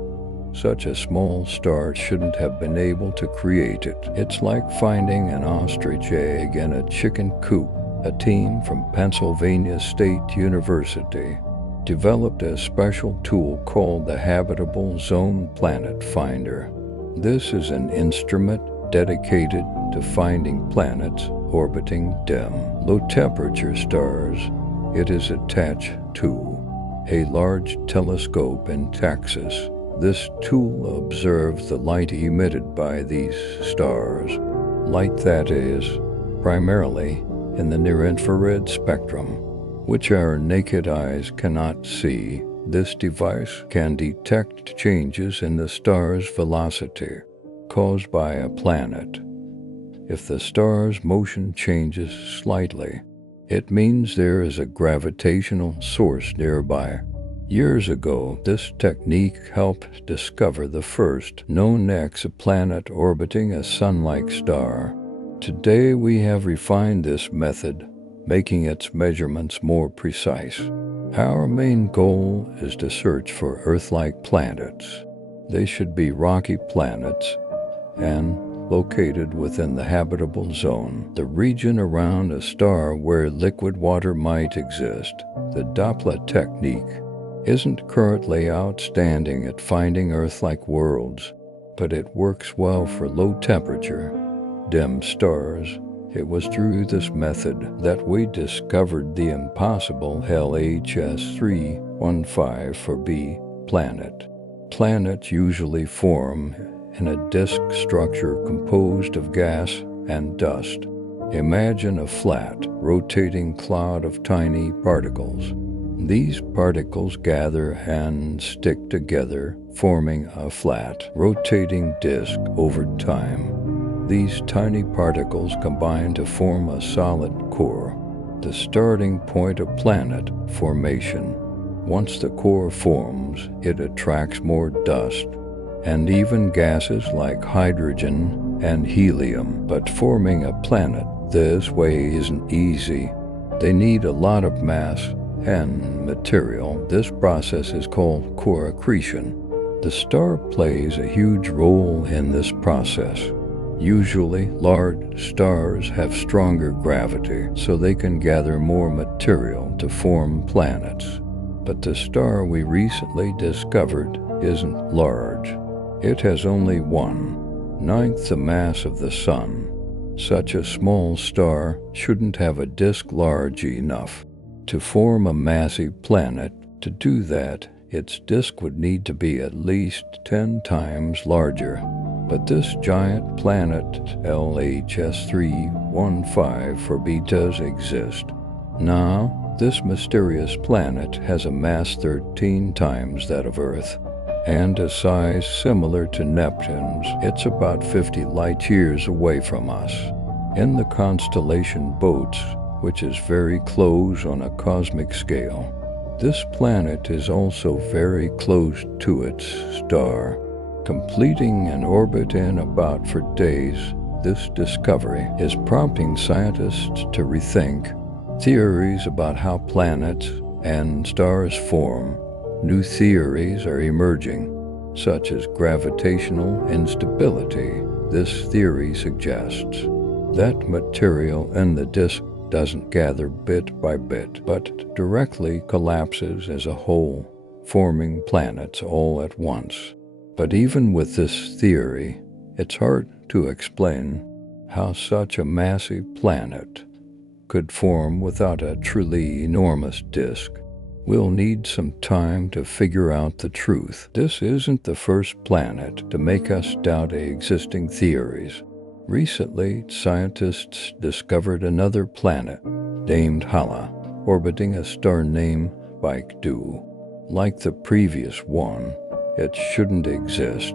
Such a small star shouldn't have been able to create it. It's like finding an ostrich egg in a chicken coop. A team from Pennsylvania State University developed a special tool called the Habitable Zone Planet Finder. This is an instrument dedicated to finding planets orbiting dim, low-temperature stars. It is attached to a large telescope in Texas. This tool observes the light emitted by these stars, light that is primarily in the near-infrared spectrum, which our naked eyes cannot see. This device can detect changes in the star's velocity caused by a planet. If the star's motion changes slightly, it means there is a gravitational source nearby. Years ago, this technique helped discover the first known exoplanet orbiting a Sun-like star. Today we have refined this method making its measurements more precise. Our main goal is to search for Earth-like planets. They should be rocky planets and located within the habitable zone, the region around a star where liquid water might exist. The Doppler technique isn't currently outstanding at finding Earth-like worlds, but it works well for low-temperature, dim stars. It was through this method that we discovered the impossible LHS 315-4b planet. Planets usually form in a disk structure composed of gas and dust. Imagine a flat, rotating cloud of tiny particles. These particles gather and stick together, forming a flat, rotating disk over time. These tiny particles combine to form a solid core, the starting point of planet formation. Once the core forms, it attracts more dust and even gases like hydrogen and helium. But forming a planet this way isn't easy. They need a lot of mass and material. This process is called core accretion. The star plays a huge role in this process. Usually, large stars have stronger gravity, so they can gather more material to form planets. But the star we recently discovered isn't large. It has only 1/9 the mass of the Sun. Such a small star shouldn't have a disk large enough to form a massive planet. To do that, its disk would need to be at least 10 times larger. But this giant planet, LHS 315-4b, does exist. Now, this mysterious planet has a mass 13 times that of Earth, and a size similar to Neptune's. It's about 50 light-years away from us. In the constellation Boats, which is very close on a cosmic scale, this planet is also very close to its star, completing an orbit in about 4 days. This discovery is prompting scientists to rethink theories about how planets and stars form. New theories are emerging, such as gravitational instability. This theory suggests that material in the disk doesn't gather bit by bit, but directly collapses as a whole, forming planets all at once. But even with this theory, it's hard to explain how such a massive planet could form without a truly enormous disk. We'll need some time to figure out the truth. This isn't the first planet to make us doubt existing theories. Recently, scientists discovered another planet named Hala, orbiting a star named Baekdu. Like the previous one, it shouldn't exist.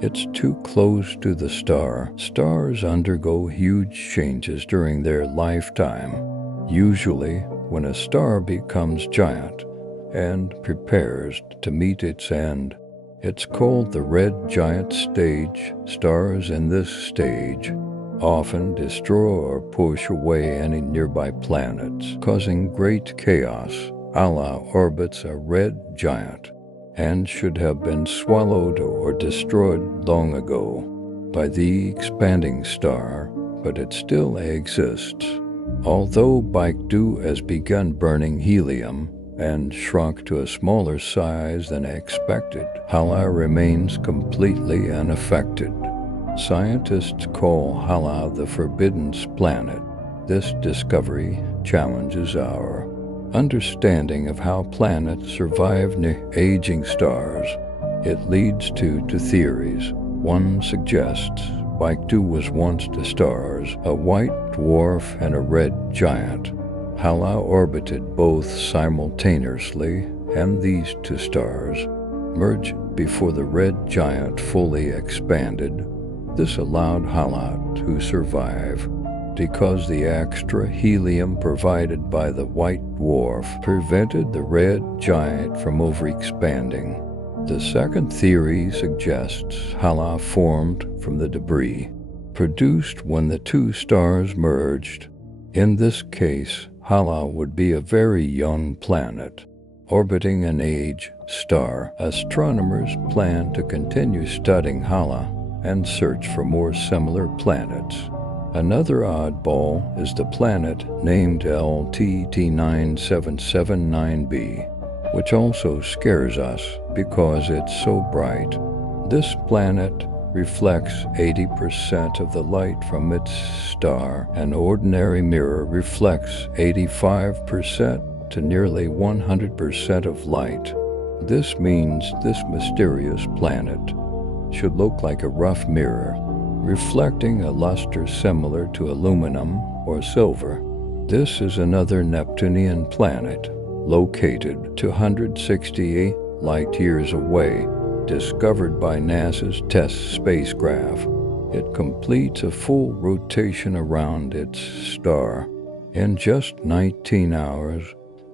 It's too close to the star. Stars undergo huge changes during their lifetime. Usually, when a star becomes giant and prepares to meet its end, it's called the red giant stage. Stars in this stage often destroy or push away any nearby planets, causing great chaos. Hala orbits a red giant and should have been swallowed or destroyed long ago by the expanding star, but it still exists. Although Baekdu has begun burning helium and shrunk to a smaller size than expected, Hala remains completely unaffected. Scientists call Hala the Forbidden Planet. This discovery challenges our understanding of how planets survive aging stars. It leads to theories. One suggests Baekdu was once two stars, a white dwarf and a red giant. Hala orbited both simultaneously, and these two stars merged before the red giant fully expanded. This allowed Hala to survive because the extra helium provided by the white dwarf prevented the red giant from overexpanding. The second theory suggests Hala formed from the debris produced when the two stars merged. In this case, Hala would be a very young planet. Orbiting an age star, astronomers plan to continue studying Hala and search for more similar planets. Another oddball is the planet named LTT9779b, which also scares us because it's so bright. This planet reflects 80% of the light from its star. An ordinary mirror reflects 85% to nearly 100% of light. This means this mysterious planet should look like a rough mirror, reflecting a luster similar to aluminum or silver. This is another Neptunian planet, located 260 light-years away, discovered by NASA's TESS spacecraft. It completes a full rotation around its star. In just 19 hours,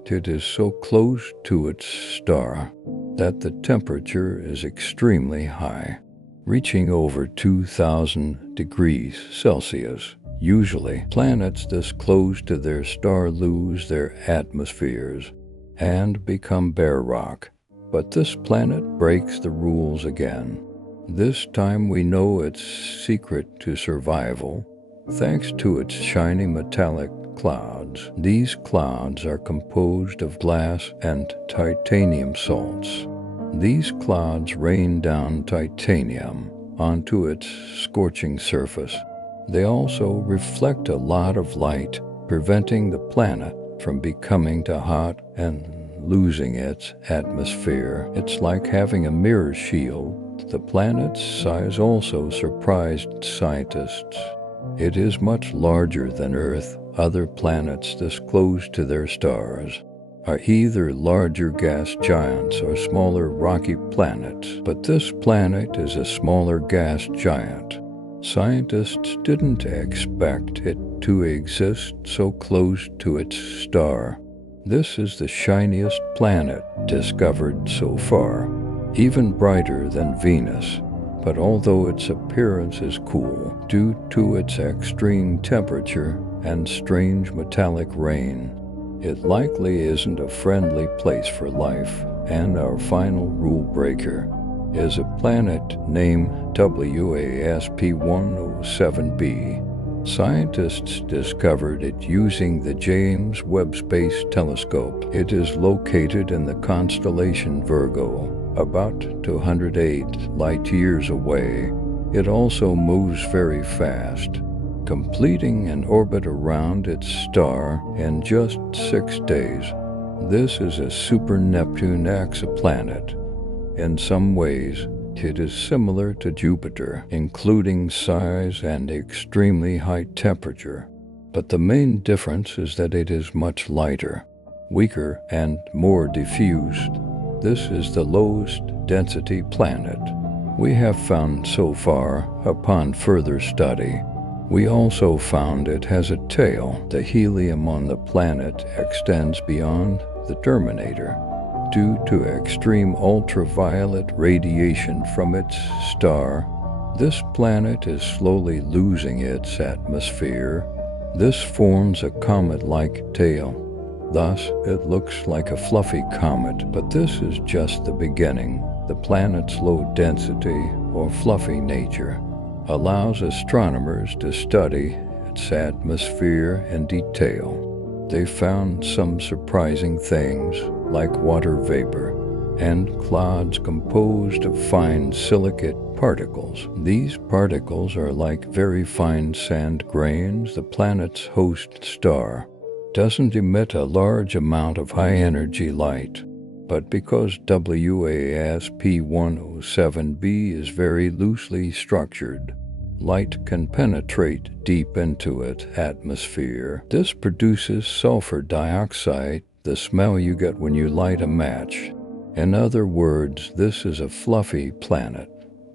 it is so close to its star that the temperature is extremely high, reaching over 2,000 degrees Celsius. Usually, planets this close to their star lose their atmospheres and become bare rock. But this planet breaks the rules again. This time we know its secret to survival, thanks to its shiny metallic clouds. These clouds are composed of glass and titanium salts. These clouds rain down titanium onto its scorching surface. They also reflect a lot of light, preventing the planet from becoming too hot and losing its atmosphere. It's like having a mirror shield. The planet's size also surprised scientists. It is much larger than Earth. Other planets this close to their stars are either larger gas giants or smaller rocky planets, but this planet is a smaller gas giant. Scientists didn't expect it to exist so close to its star. This is the shiniest planet discovered so far, even brighter than Venus. But although its appearance is cool due to its extreme temperature and strange metallic rain, it likely isn't a friendly place for life. And our final rule breaker is a planet named WASP-107b. Scientists discovered it using the James Webb Space Telescope. It is located in the constellation Virgo, about 208 light-years away. It also moves very fast, completing an orbit around its star in just 6 days. This is a super Neptune exoplanet. In some ways, it is similar to Jupiter, including size and extremely high temperature. But the main difference is that it is much lighter, weaker, and more diffused. This is the lowest density planet we have found so far upon further study. We also found it has a tail. The helium on the planet extends beyond the terminator. Due to extreme ultraviolet radiation from its star, this planet is slowly losing its atmosphere. This forms a comet-like tail. Thus, it looks like a fluffy comet, but this is just the beginning. The planet's low density, or fluffy nature, allows astronomers to study its atmosphere in detail. They found some surprising things, like water vapor and clouds composed of fine silicate particles. These particles are like very fine sand grains. The planet's host star doesn't emit a large amount of high-energy light, but because WASP-107b is very loosely structured, light can penetrate deep into its atmosphere. This produces sulfur dioxide, the smell you get when you light a match. In other words, this is a fluffy planet,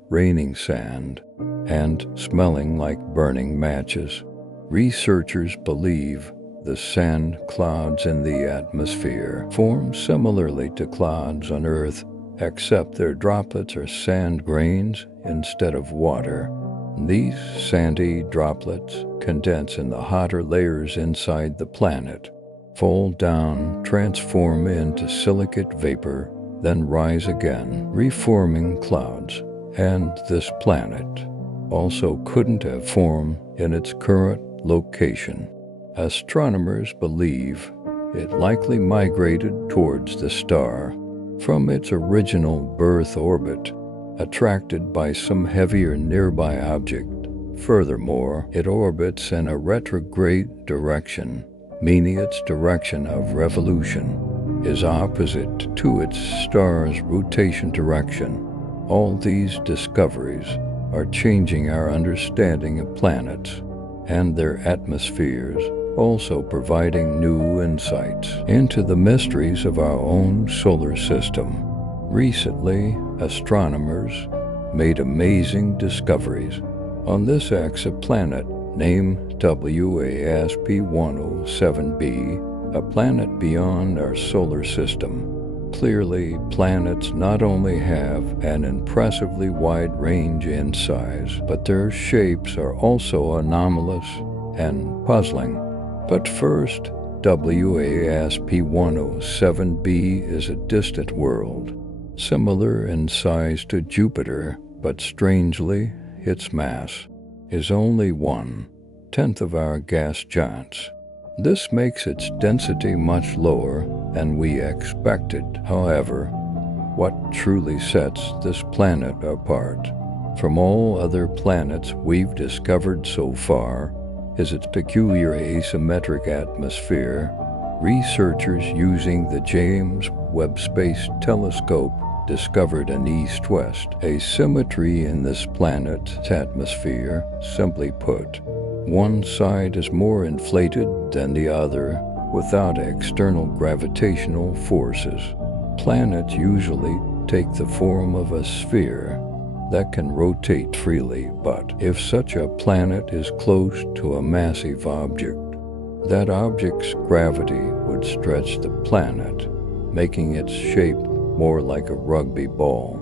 raining sand, and smelling like burning matches. Researchers believe the sand clouds in the atmosphere form similarly to clouds on Earth, except their droplets are sand grains instead of water. These sandy droplets condense in the hotter layers inside the planet, fall down, transform into silicate vapor, then rise again, reforming clouds. And this planet also couldn't have formed in its current location. Astronomers believe it likely migrated towards the star from its original birth orbit, attracted by some heavier nearby object. Furthermore, it orbits in a retrograde direction, meaning its direction of revolution is opposite to its star's rotation direction. All these discoveries are changing our understanding of planets and their atmospheres, also providing new insights into the mysteries of our own solar system. Recently, astronomers made amazing discoveries on this exoplanet named WASP-107b, a planet beyond our solar system. Clearly, planets not only have an impressively wide range in size, but their shapes are also anomalous and puzzling. But first, WASP-107b is a distant world, similar in size to Jupiter, but strangely, its mass is only 1/10 of our gas giants. This makes its density much lower than we expected. However, what truly sets this planet apart from all other planets we've discovered so far is its peculiar asymmetric atmosphere. Researchers using the James Webb Space Telescope discovered an east-west asymmetry in this planet's atmosphere. Simply put, one side is more inflated than the other without external gravitational forces. Planets usually take the form of a sphere that can rotate freely, but if such a planet is close to a massive object, that object's gravity would stretch the planet, making its shape more like a rugby ball.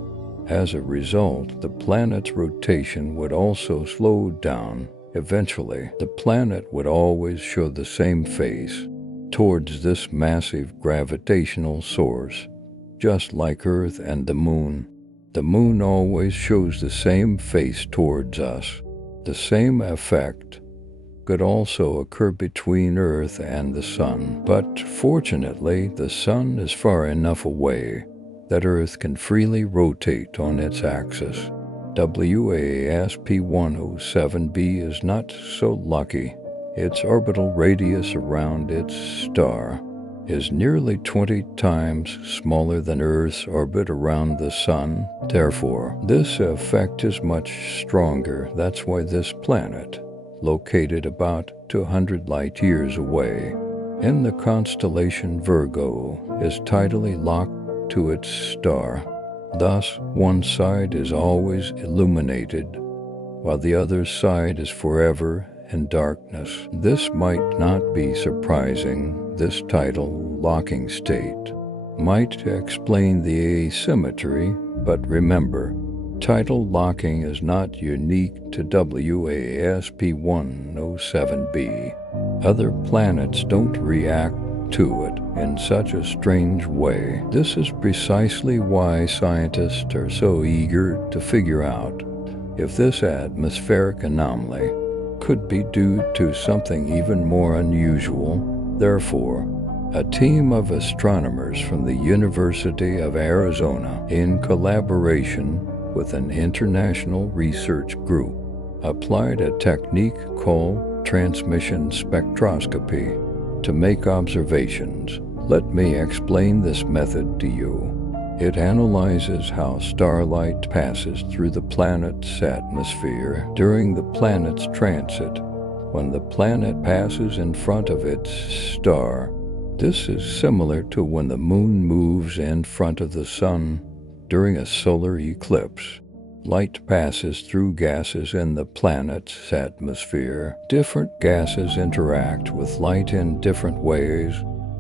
As a result, the planet's rotation would also slow down. Eventually, the planet would always show the same face towards this massive gravitational source, just like Earth and the Moon. The Moon always shows the same face towards us. The same effect could also occur between Earth and the Sun, but fortunately, the Sun is far enough away that Earth can freely rotate on its axis. WASP-107b is not so lucky. Its orbital radius around its star is nearly 20 times smaller than Earth's orbit around the Sun. Therefore, this effect is much stronger. That's why this planet, located about 200 light-years away in the constellation Virgo, is tidally locked to its star. Thus, one side is always illuminated, while the other side is forever in darkness. This might not be surprising. This tidal locking state might explain the asymmetry, but remember, tidal locking is not unique to WASP-107b. Other planets don't react to it in such a strange way. This is precisely why scientists are so eager to figure out if this atmospheric anomaly could be due to something even more unusual. Therefore, a team of astronomers from the University of Arizona, in collaboration with an international research group, applied a technique called transmission spectroscopy to make observations. Let me explain this method to you. It analyzes how starlight passes through the planet's atmosphere during the planet's transit, when the planet passes in front of its star. This is similar to when the Moon moves in front of the Sun during a solar eclipse. Light passes through gases in the planet's atmosphere. Different gases interact with light in different ways,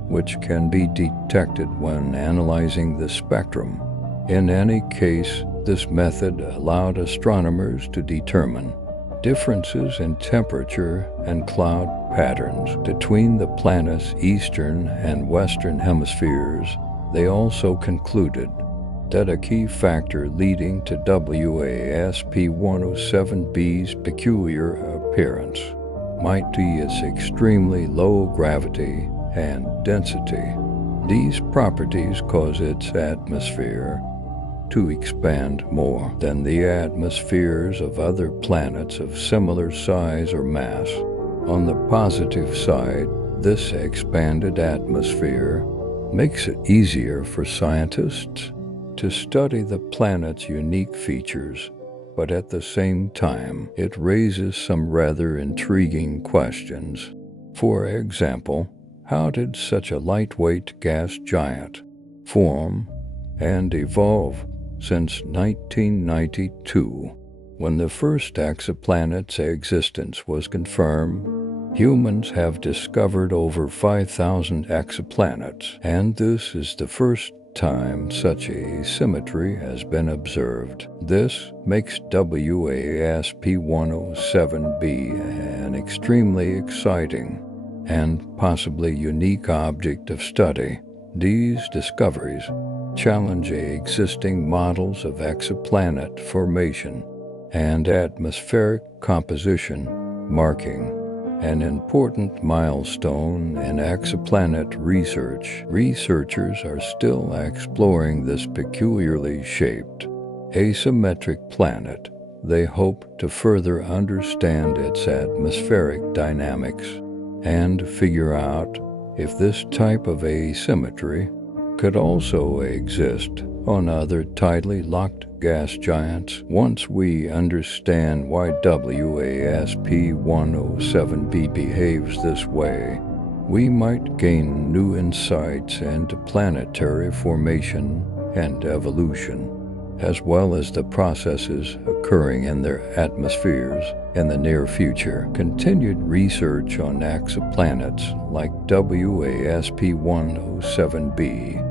which can be detected when analyzing the spectrum. In any case, this method allowed astronomers to determine differences in temperature and cloud patterns between the planet's eastern and western hemispheres. They also concluded that a key factor leading to WASP-107b's peculiar appearance might be its extremely low gravity and density. These properties cause its atmosphere to expand more than the atmospheres of other planets of similar size or mass. On the positive side, this expanded atmosphere makes it easier for scientists to study the planet's unique features, but at the same time, it raises some rather intriguing questions. For example, how did such a lightweight gas giant form and evolve since 1992, when the first exoplanet's existence was confirmed? Humans have discovered over 5,000 exoplanets, and this is the first time such a symmetry has been observed. This makes WASP-107b an extremely exciting and possibly unique object of study. These discoveries challenge existing models of exoplanet formation and atmospheric composition, marking an important milestone in exoplanet research. Researchers are still exploring this peculiarly shaped, asymmetric planet. They hope to further understand its atmospheric dynamics and figure out if this type of asymmetry could also exist on other tidally locked gas giants. Once we understand why WASP-107b behaves this way, we might gain new insights into planetary formation and evolution, as well as the processes occurring in their atmospheres in the near future. Continued research on exoplanets like WASP-107b,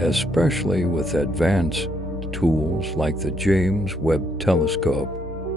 especially with advanced tools like the James Webb Telescope,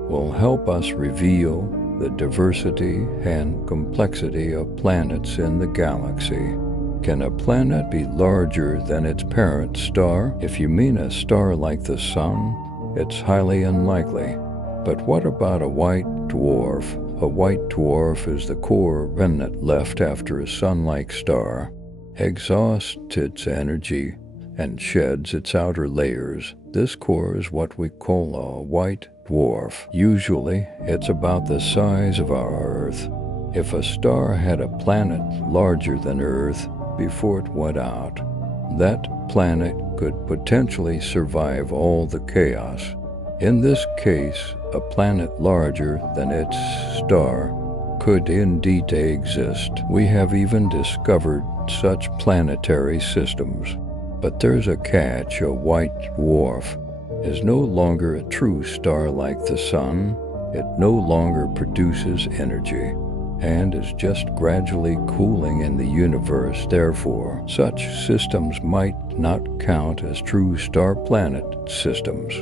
will help us reveal the diversity and complexity of planets in the galaxy. Can a planet be larger than its parent star? If you mean a star like the Sun, it's highly unlikely. But what about a white dwarf? A white dwarf is the core remnant left after a Sun-like star exhausts its energy and sheds its outer layers. This core is what we call a white dwarf. Usually, it's about the size of our Earth. If a star had a planet larger than Earth before it went out, that planet could potentially survive all the chaos. In this case, a planet larger than its star could indeed exist. We have even discovered such planetary systems. But there's a catch. A white dwarf is no longer a true star like the Sun. It no longer produces energy and is just gradually cooling in the universe. Therefore, such systems might not count as true star-planet systems.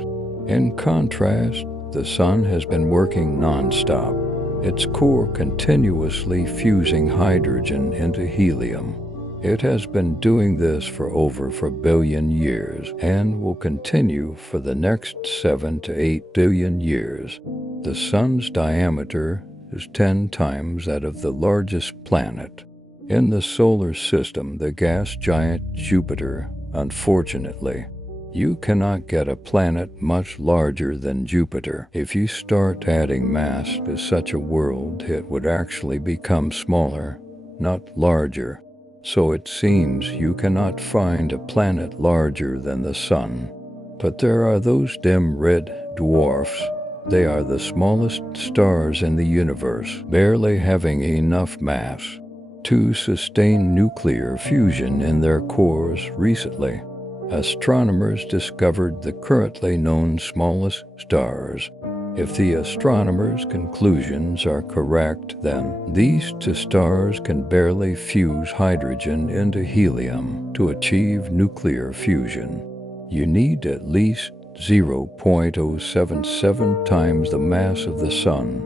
In contrast, the Sun has been working non-stop, its core continuously fusing hydrogen into helium. It has been doing this for over 4 billion years and will continue for the next 7 to 8 billion years. The Sun's diameter is 10 times that of the largest planet in the solar system, the gas giant Jupiter. Unfortunately, you cannot get a planet much larger than Jupiter. If you start adding mass to such a world, it would actually become smaller, not larger. So it seems you cannot find a planet larger than the Sun. But there are those dim red dwarfs. They are the smallest stars in the universe, barely having enough mass to sustain nuclear fusion in their cores. Recently, astronomers discovered the currently known smallest stars. If the astronomers' conclusions are correct, then these two stars can barely fuse hydrogen into helium to achieve nuclear fusion. You need at least 0.077 times the mass of the Sun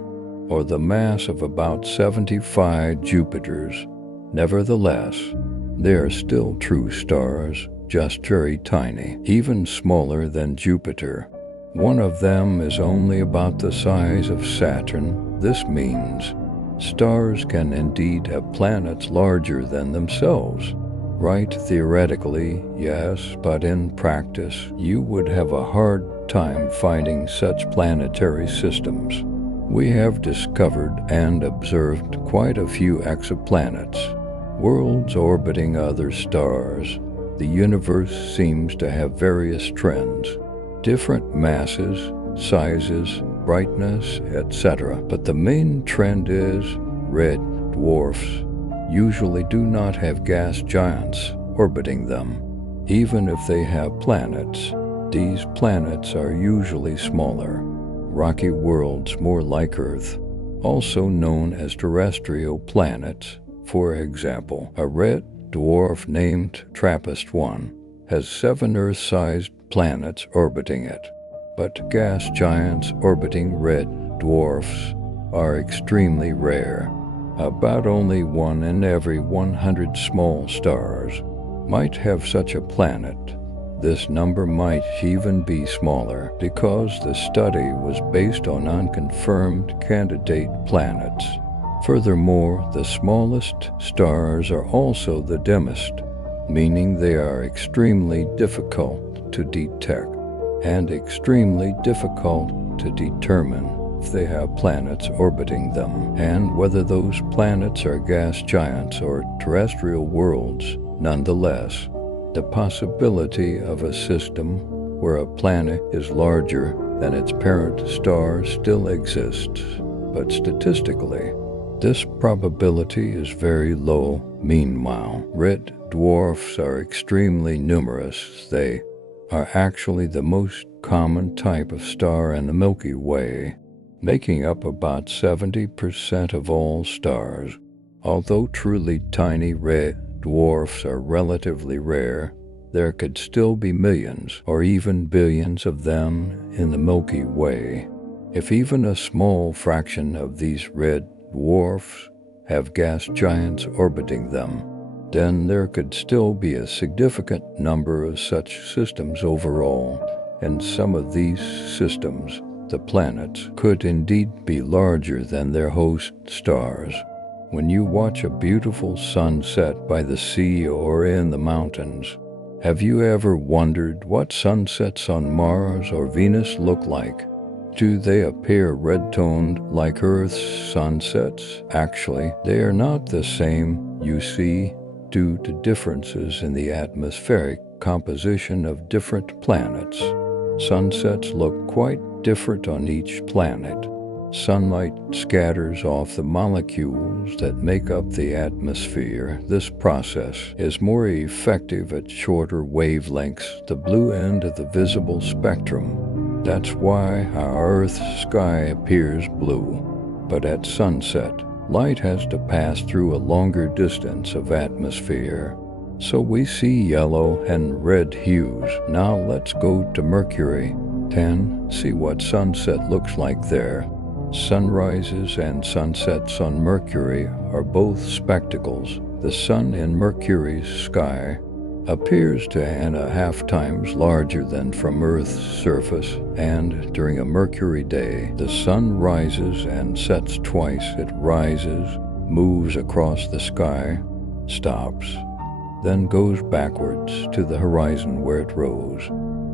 or the mass of about 75 Jupiters. Nevertheless, they are still true stars, just very tiny, even smaller than Jupiter. One of them is only about the size of Saturn. This means stars can indeed have planets larger than themselves. Right, theoretically, yes, but in practice, you would have a hard time finding such planetary systems. We have discovered and observed quite a few exoplanets, worlds orbiting other stars. The universe seems to have various trends, different masses, sizes, brightness, etc. But the main trend is red dwarfs usually do not have gas giants orbiting them. Even if they have planets, these planets are usually smaller, rocky worlds more like Earth, also known as terrestrial planets. For example, a red dwarf named TRAPPIST-1 has 7 Earth-sized planets orbiting it. But gas giants orbiting red dwarfs are extremely rare. About only 1 in every 100 small stars might have such a planet. This number might even be smaller because the study was based on unconfirmed candidate planets. Furthermore, the smallest stars are also the dimmest, meaning they are extremely difficult to detect and extremely difficult to determine if they have planets orbiting them, and whether those planets are gas giants or terrestrial worlds. Nonetheless, the possibility of a system where a planet is larger than its parent star still exists, but statistically, this probability is very low. Meanwhile, red dwarfs are extremely numerous. They are actually the most common type of star in the Milky Way, making up about 70% of all stars. Although truly tiny red dwarfs are relatively rare, there could still be millions or even billions of them in the Milky Way. If even a small fraction of these red dwarfs have gas giants orbiting them, then there could still be a significant number of such systems overall. And some of these systems, the planets, could indeed be larger than their host stars. When you watch a beautiful sunset by the sea or in the mountains, have you ever wondered what sunsets on Mars or Venus look like? Do they appear red-toned like Earth's sunsets? Actually, they are not the same, you see, due to differences in the atmospheric composition of different planets. Sunsets look quite different on each planet. Sunlight scatters off the molecules that make up the atmosphere. This process is more effective at shorter wavelengths, the blue end of the visible spectrum. That's why our Earth's sky appears blue. But at sunset, light has to pass through a longer distance of atmosphere, so we see yellow and red hues. Now let's go to Mercury 10, see what sunset looks like there. Sunrises and sunsets on Mercury are both spectacles. The sun in Mercury's sky appears 2.5 times larger than from Earth's surface, and during a Mercury day, the sun rises and sets twice. It rises, moves across the sky, stops, then goes backwards to the horizon where it rose,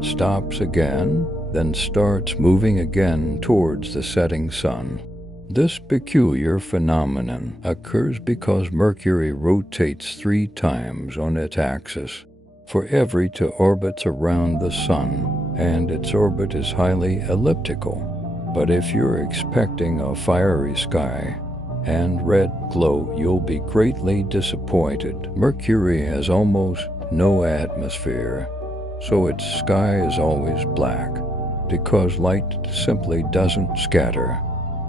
stops again, then starts moving again towards the setting sun. This peculiar phenomenon occurs because Mercury rotates 3 times on its axis for every 2 orbits around the sun, and its orbit is highly elliptical. But if you're expecting a fiery sky and red glow, you'll be greatly disappointed. Mercury has almost no atmosphere, so its sky is always black, because light simply doesn't scatter.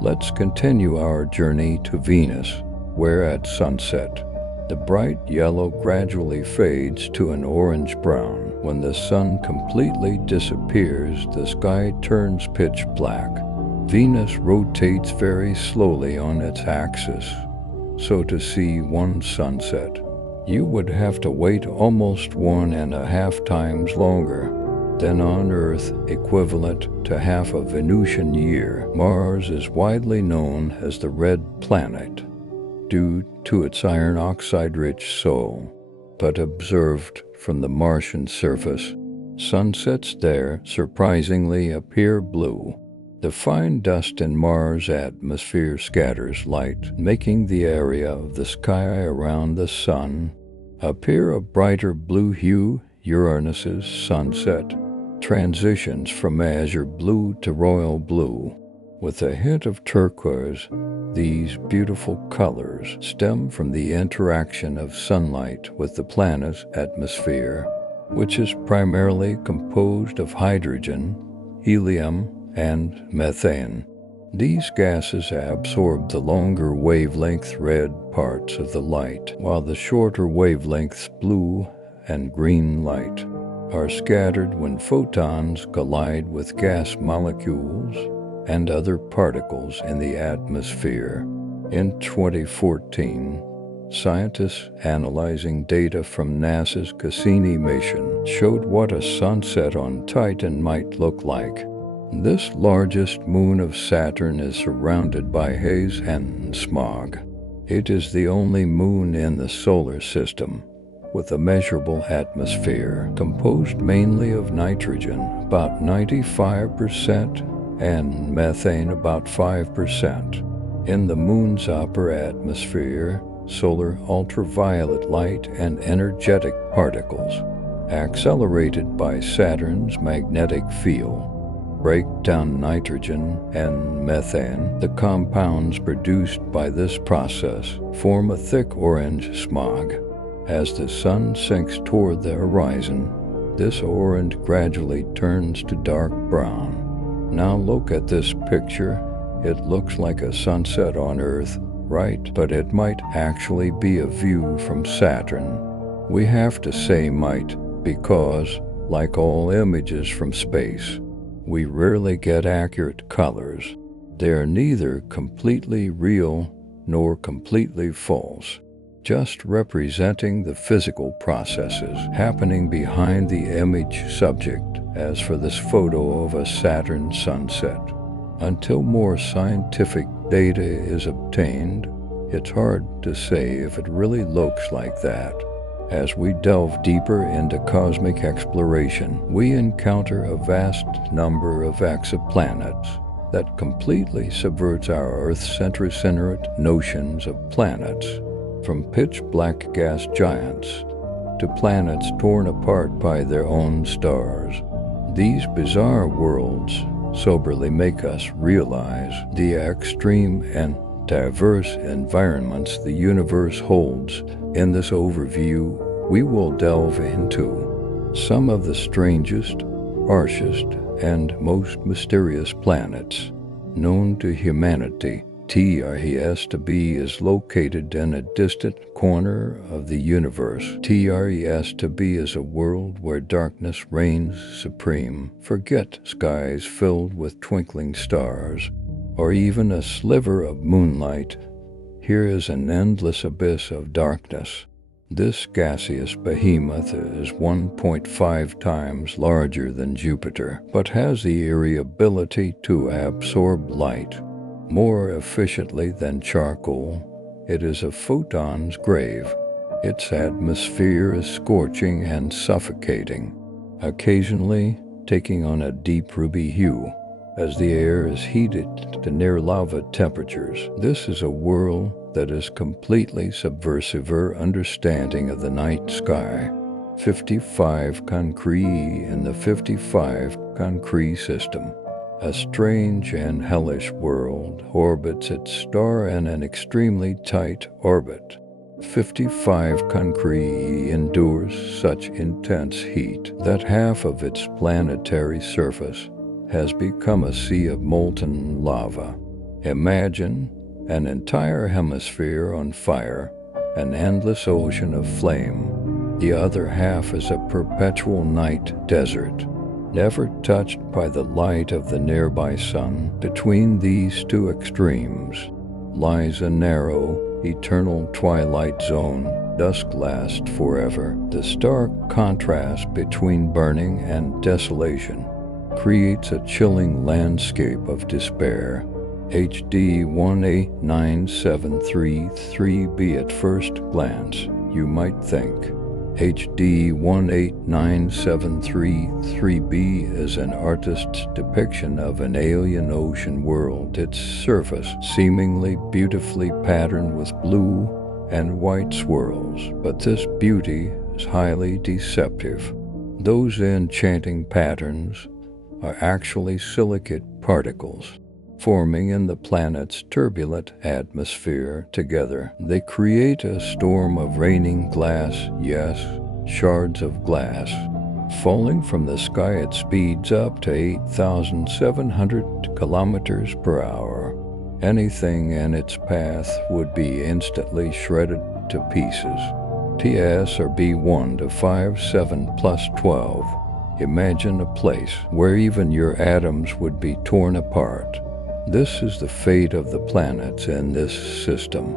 Let's continue our journey to Venus, where at sunset, the bright yellow gradually fades to an orange-brown. When the sun completely disappears, the sky turns pitch black. Venus rotates very slowly on its axis, so to see one sunset, you would have to wait almost 1.5 times longer than on Earth, equivalent to half a Venusian year. Mars is widely known as the red planet due to its iron oxide-rich soil, but observed from the Martian surface, sunsets there surprisingly appear blue. The fine dust in Mars' atmosphere scatters light, making the area of the sky around the Sun appear a brighter blue hue. Uranus's sunset transitions from azure blue to royal blue, with a hint of turquoise. These beautiful colors stem from the interaction of sunlight with the planet's atmosphere, which is primarily composed of hydrogen, helium, and methane. These gases absorb the longer wavelength red parts of the light, while the shorter wavelengths blue and green light are scattered when photons collide with gas molecules and other particles in the atmosphere. In 2014, scientists analyzing data from NASA's Cassini mission showed what a sunset on Titan might look like. This largest moon of Saturn is surrounded by haze and smog. It is the only moon in the solar system with a measurable atmosphere composed mainly of nitrogen, about 95%, and methane, about 5%. In the moon's upper atmosphere, solar ultraviolet light and energetic particles, accelerated by Saturn's magnetic field, break down nitrogen and methane. The compounds produced by this process form a thick orange smog. As the sun sinks toward the horizon, this orange gradually turns to dark brown. Now look at this picture. It looks like a sunset on Earth, right? But it might actually be a view from Saturn. We have to say might because, like all images from space, we rarely get accurate colors. They are neither completely real nor completely false, just representing the physical processes happening behind the image subject. As for this photo of a Saturn sunset, until more scientific data is obtained, it's hard to say if it really looks like that. As we delve deeper into cosmic exploration, we encounter a vast number of exoplanets that completely subverts our Earth-centric notions of planets, from pitch-black gas giants to planets torn apart by their own stars. These bizarre worlds soberly make us realize the extreme and diverse environments the universe holds. In this overview, we will delve into some of the strangest, harshest, and most mysterious planets known to humanity. TRES is located in a distant corner of the universe. TRES is a world where darkness reigns supreme. Forget skies filled with twinkling stars, or even a sliver of moonlight. Here is an endless abyss of darkness. This gaseous behemoth is 1.5 times larger than Jupiter, but has the eerie ability to absorb light more efficiently than charcoal. It is a photon's grave. Its atmosphere is scorching and suffocating, occasionally taking on a deep ruby hue as the air is heated to near lava temperatures. This is a world that is completely subversive our understanding of the night sky. 55 Cancri in the 55 Cancri system. A strange and hellish world orbits its star in an extremely tight orbit. 55 Cancri endures such intense heat that half of its planetary surface has become a sea of molten lava. Imagine an entire hemisphere on fire, an endless ocean of flame. The other half is a perpetual night desert. never touched by the light of the nearby sun. Between these two extremes lies a narrow, eternal twilight zone. Dusk lasts forever. The stark contrast between burning and desolation creates a chilling landscape of despair. HD 189733b. At first glance, you might think HD 189733b is an artist's depiction of an alien ocean world, its surface seemingly beautifully patterned with blue and white swirls. But this beauty is highly deceptive. Those enchanting patterns are actually silicate particles forming in the planet's turbulent atmosphere. Together, they create a storm of raining glass, yes, shards of glass, falling from the sky at speeds up to 8,700 kilometers per hour. Anything in its path would be instantly shredded to pieces. TS or B1 to 57 plus 12. Imagine a place where even your atoms would be torn apart. This is the fate of the planets in this system.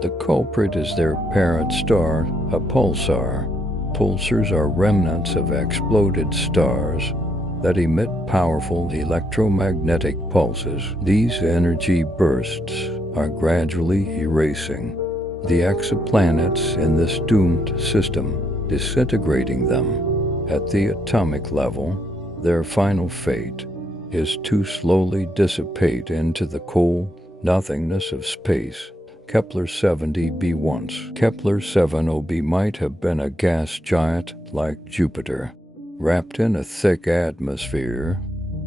The culprit is their parent star, a pulsar. Pulsars are remnants of exploded stars that emit powerful electromagnetic pulses. These energy bursts are gradually erasing the exoplanets in this doomed system, disintegrating them. At the atomic level, their final fate is to slowly dissipate into the cold nothingness of space. Kepler 70b. Once, Kepler 70b might have been a gas giant like Jupiter, wrapped in a thick atmosphere,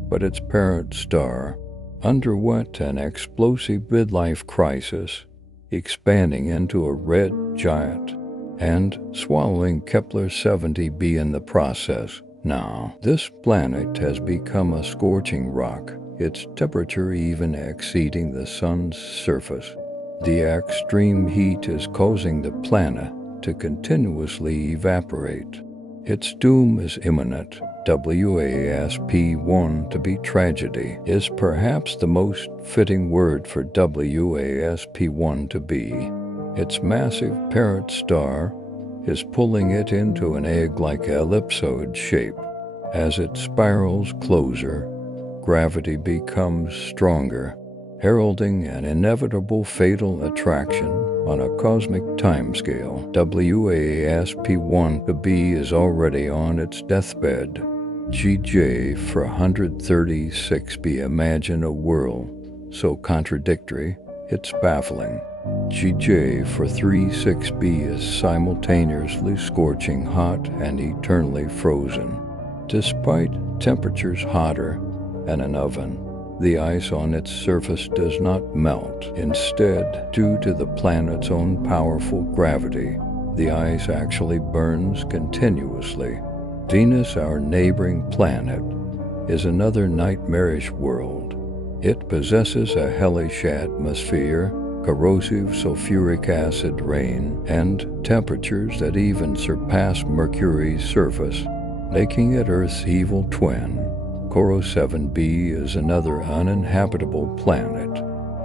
but its parent star underwent an explosive midlife crisis, expanding into a red giant and swallowing Kepler 70b in the process. Now, this planet has become a scorching rock, its temperature even exceeding the sun's surface. The extreme heat is causing the planet to continuously evaporate. Its doom is imminent. WASP-1 to be tragedy is perhaps the most fitting word for WASP-1 to be. Its massive parent star is pulling it into an egg-like ellipsoid shape. As it spirals closer, gravity becomes stronger, heralding an inevitable fatal attraction on a cosmic timescale. WASP-1b is already on its deathbed. GJ for 136b. Imagine a world so contradictory, it's baffling. GJ for 36b is simultaneously scorching hot and eternally frozen. Despite temperatures hotter than an oven, the ice on its surface does not melt. Instead, due to the planet's own powerful gravity, the ice actually burns continuously. Venus, our neighboring planet, is another nightmarish world. It possesses a hellish atmosphere, corrosive sulfuric acid rain, and temperatures that even surpass Mercury's surface, making it Earth's evil twin. Coro 7b is another uninhabitable planet,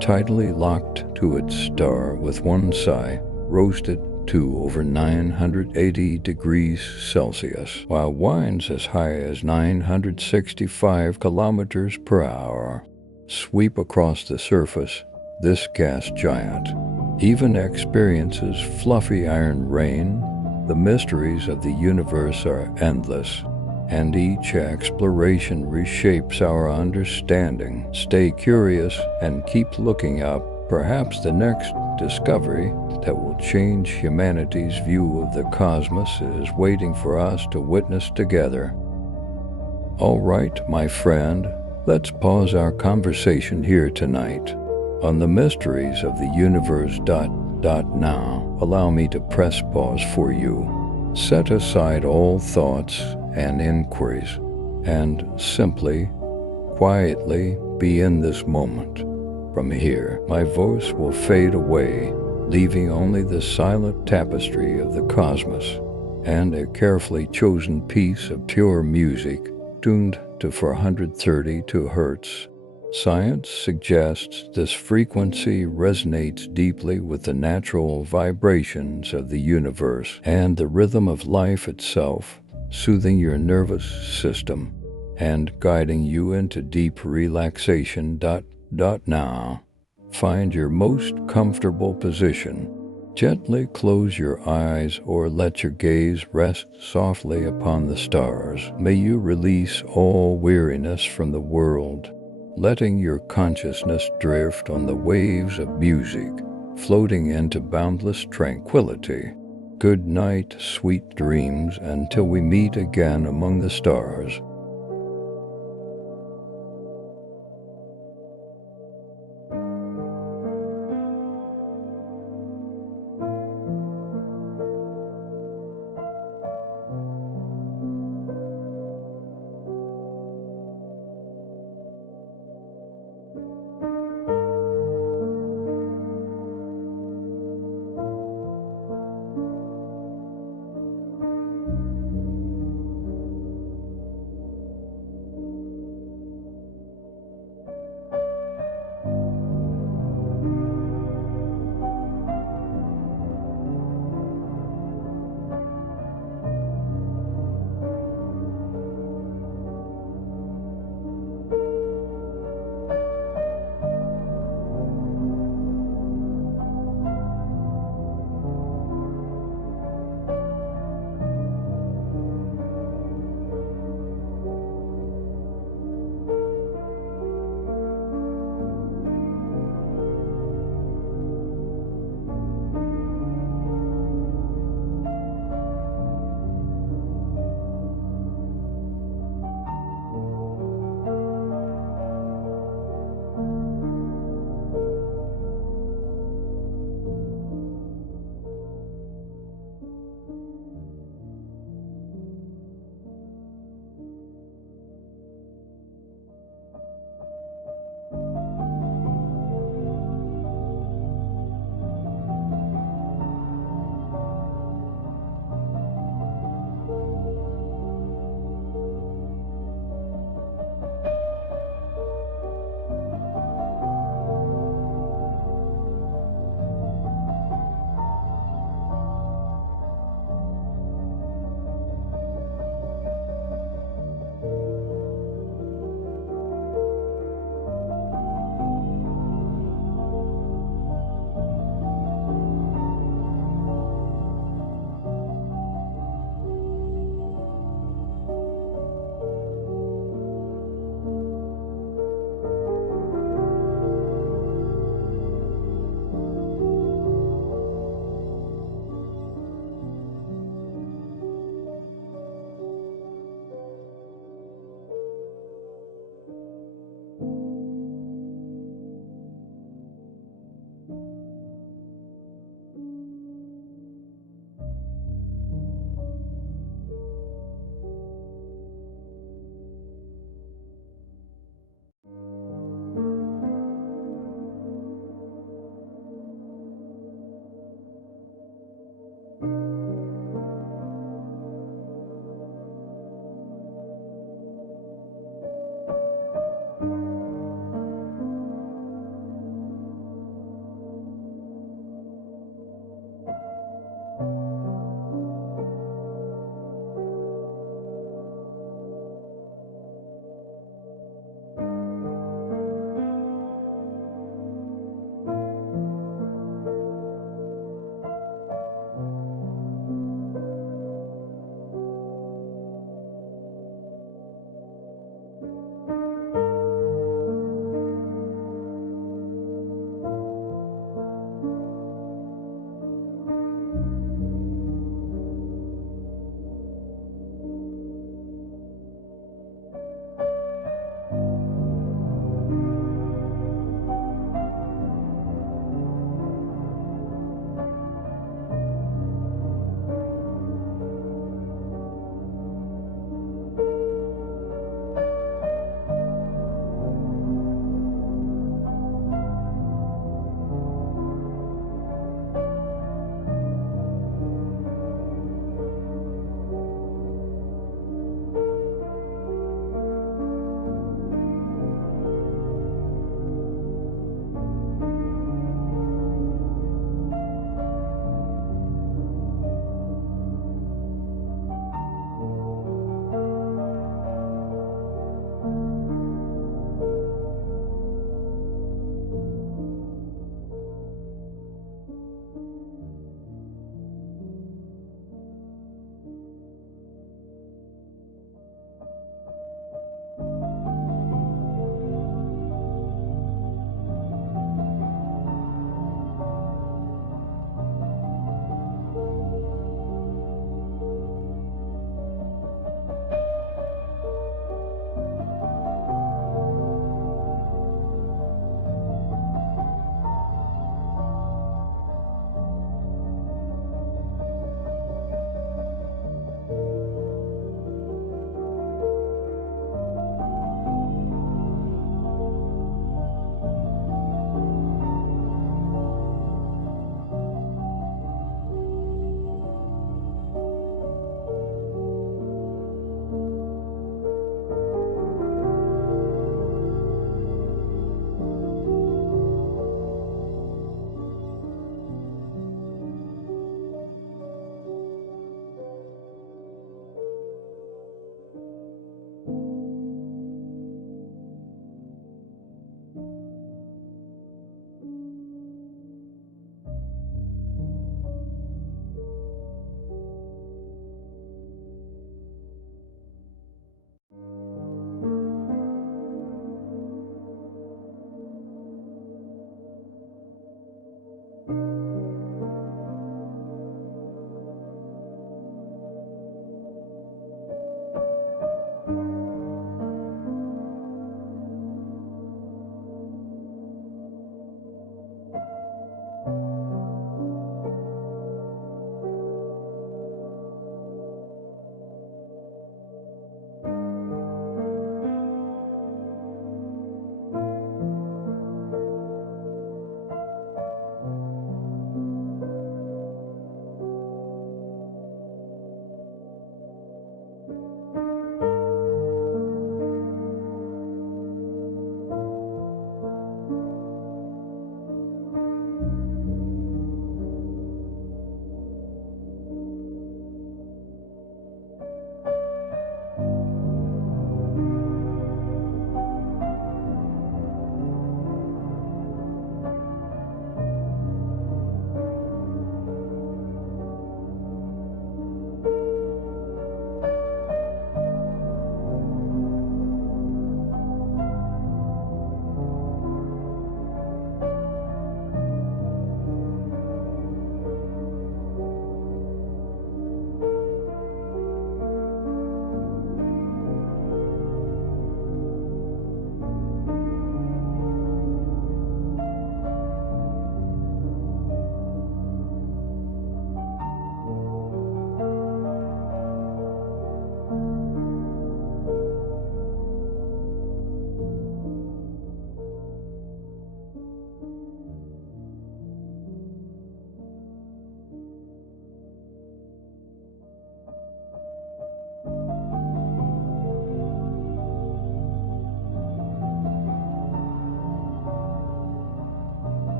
tidally locked to its star with one side roasted to over 980 degrees Celsius, while winds as high as 965 kilometers per hour sweep across the surface. This gas giant even experiences fluffy iron rain. The mysteries of the universe are endless, and each exploration reshapes our understanding. Stay curious and keep looking up. Perhaps the next discovery that will change humanity's view of the cosmos is waiting for us to witness together. All right, my friend, let's pause our conversation here tonight on the mysteries of the universe. Now, allow me to press pause for you. Set aside all thoughts and inquiries, and simply, quietly be in this moment. From here, my voice will fade away, leaving only the silent tapestry of the cosmos and a carefully chosen piece of pure music tuned to 432 Hz. Science suggests this frequency resonates deeply with the natural vibrations of the universe and the rhythm of life itself, soothing your nervous system and guiding you into deep relaxation. Now, find your most comfortable position. Gently close your eyes or let your gaze rest softly upon the stars. May you release all weariness from the world, letting your consciousness drift on the waves of music, floating into boundless tranquility. Good night, sweet dreams, until we meet again among the stars.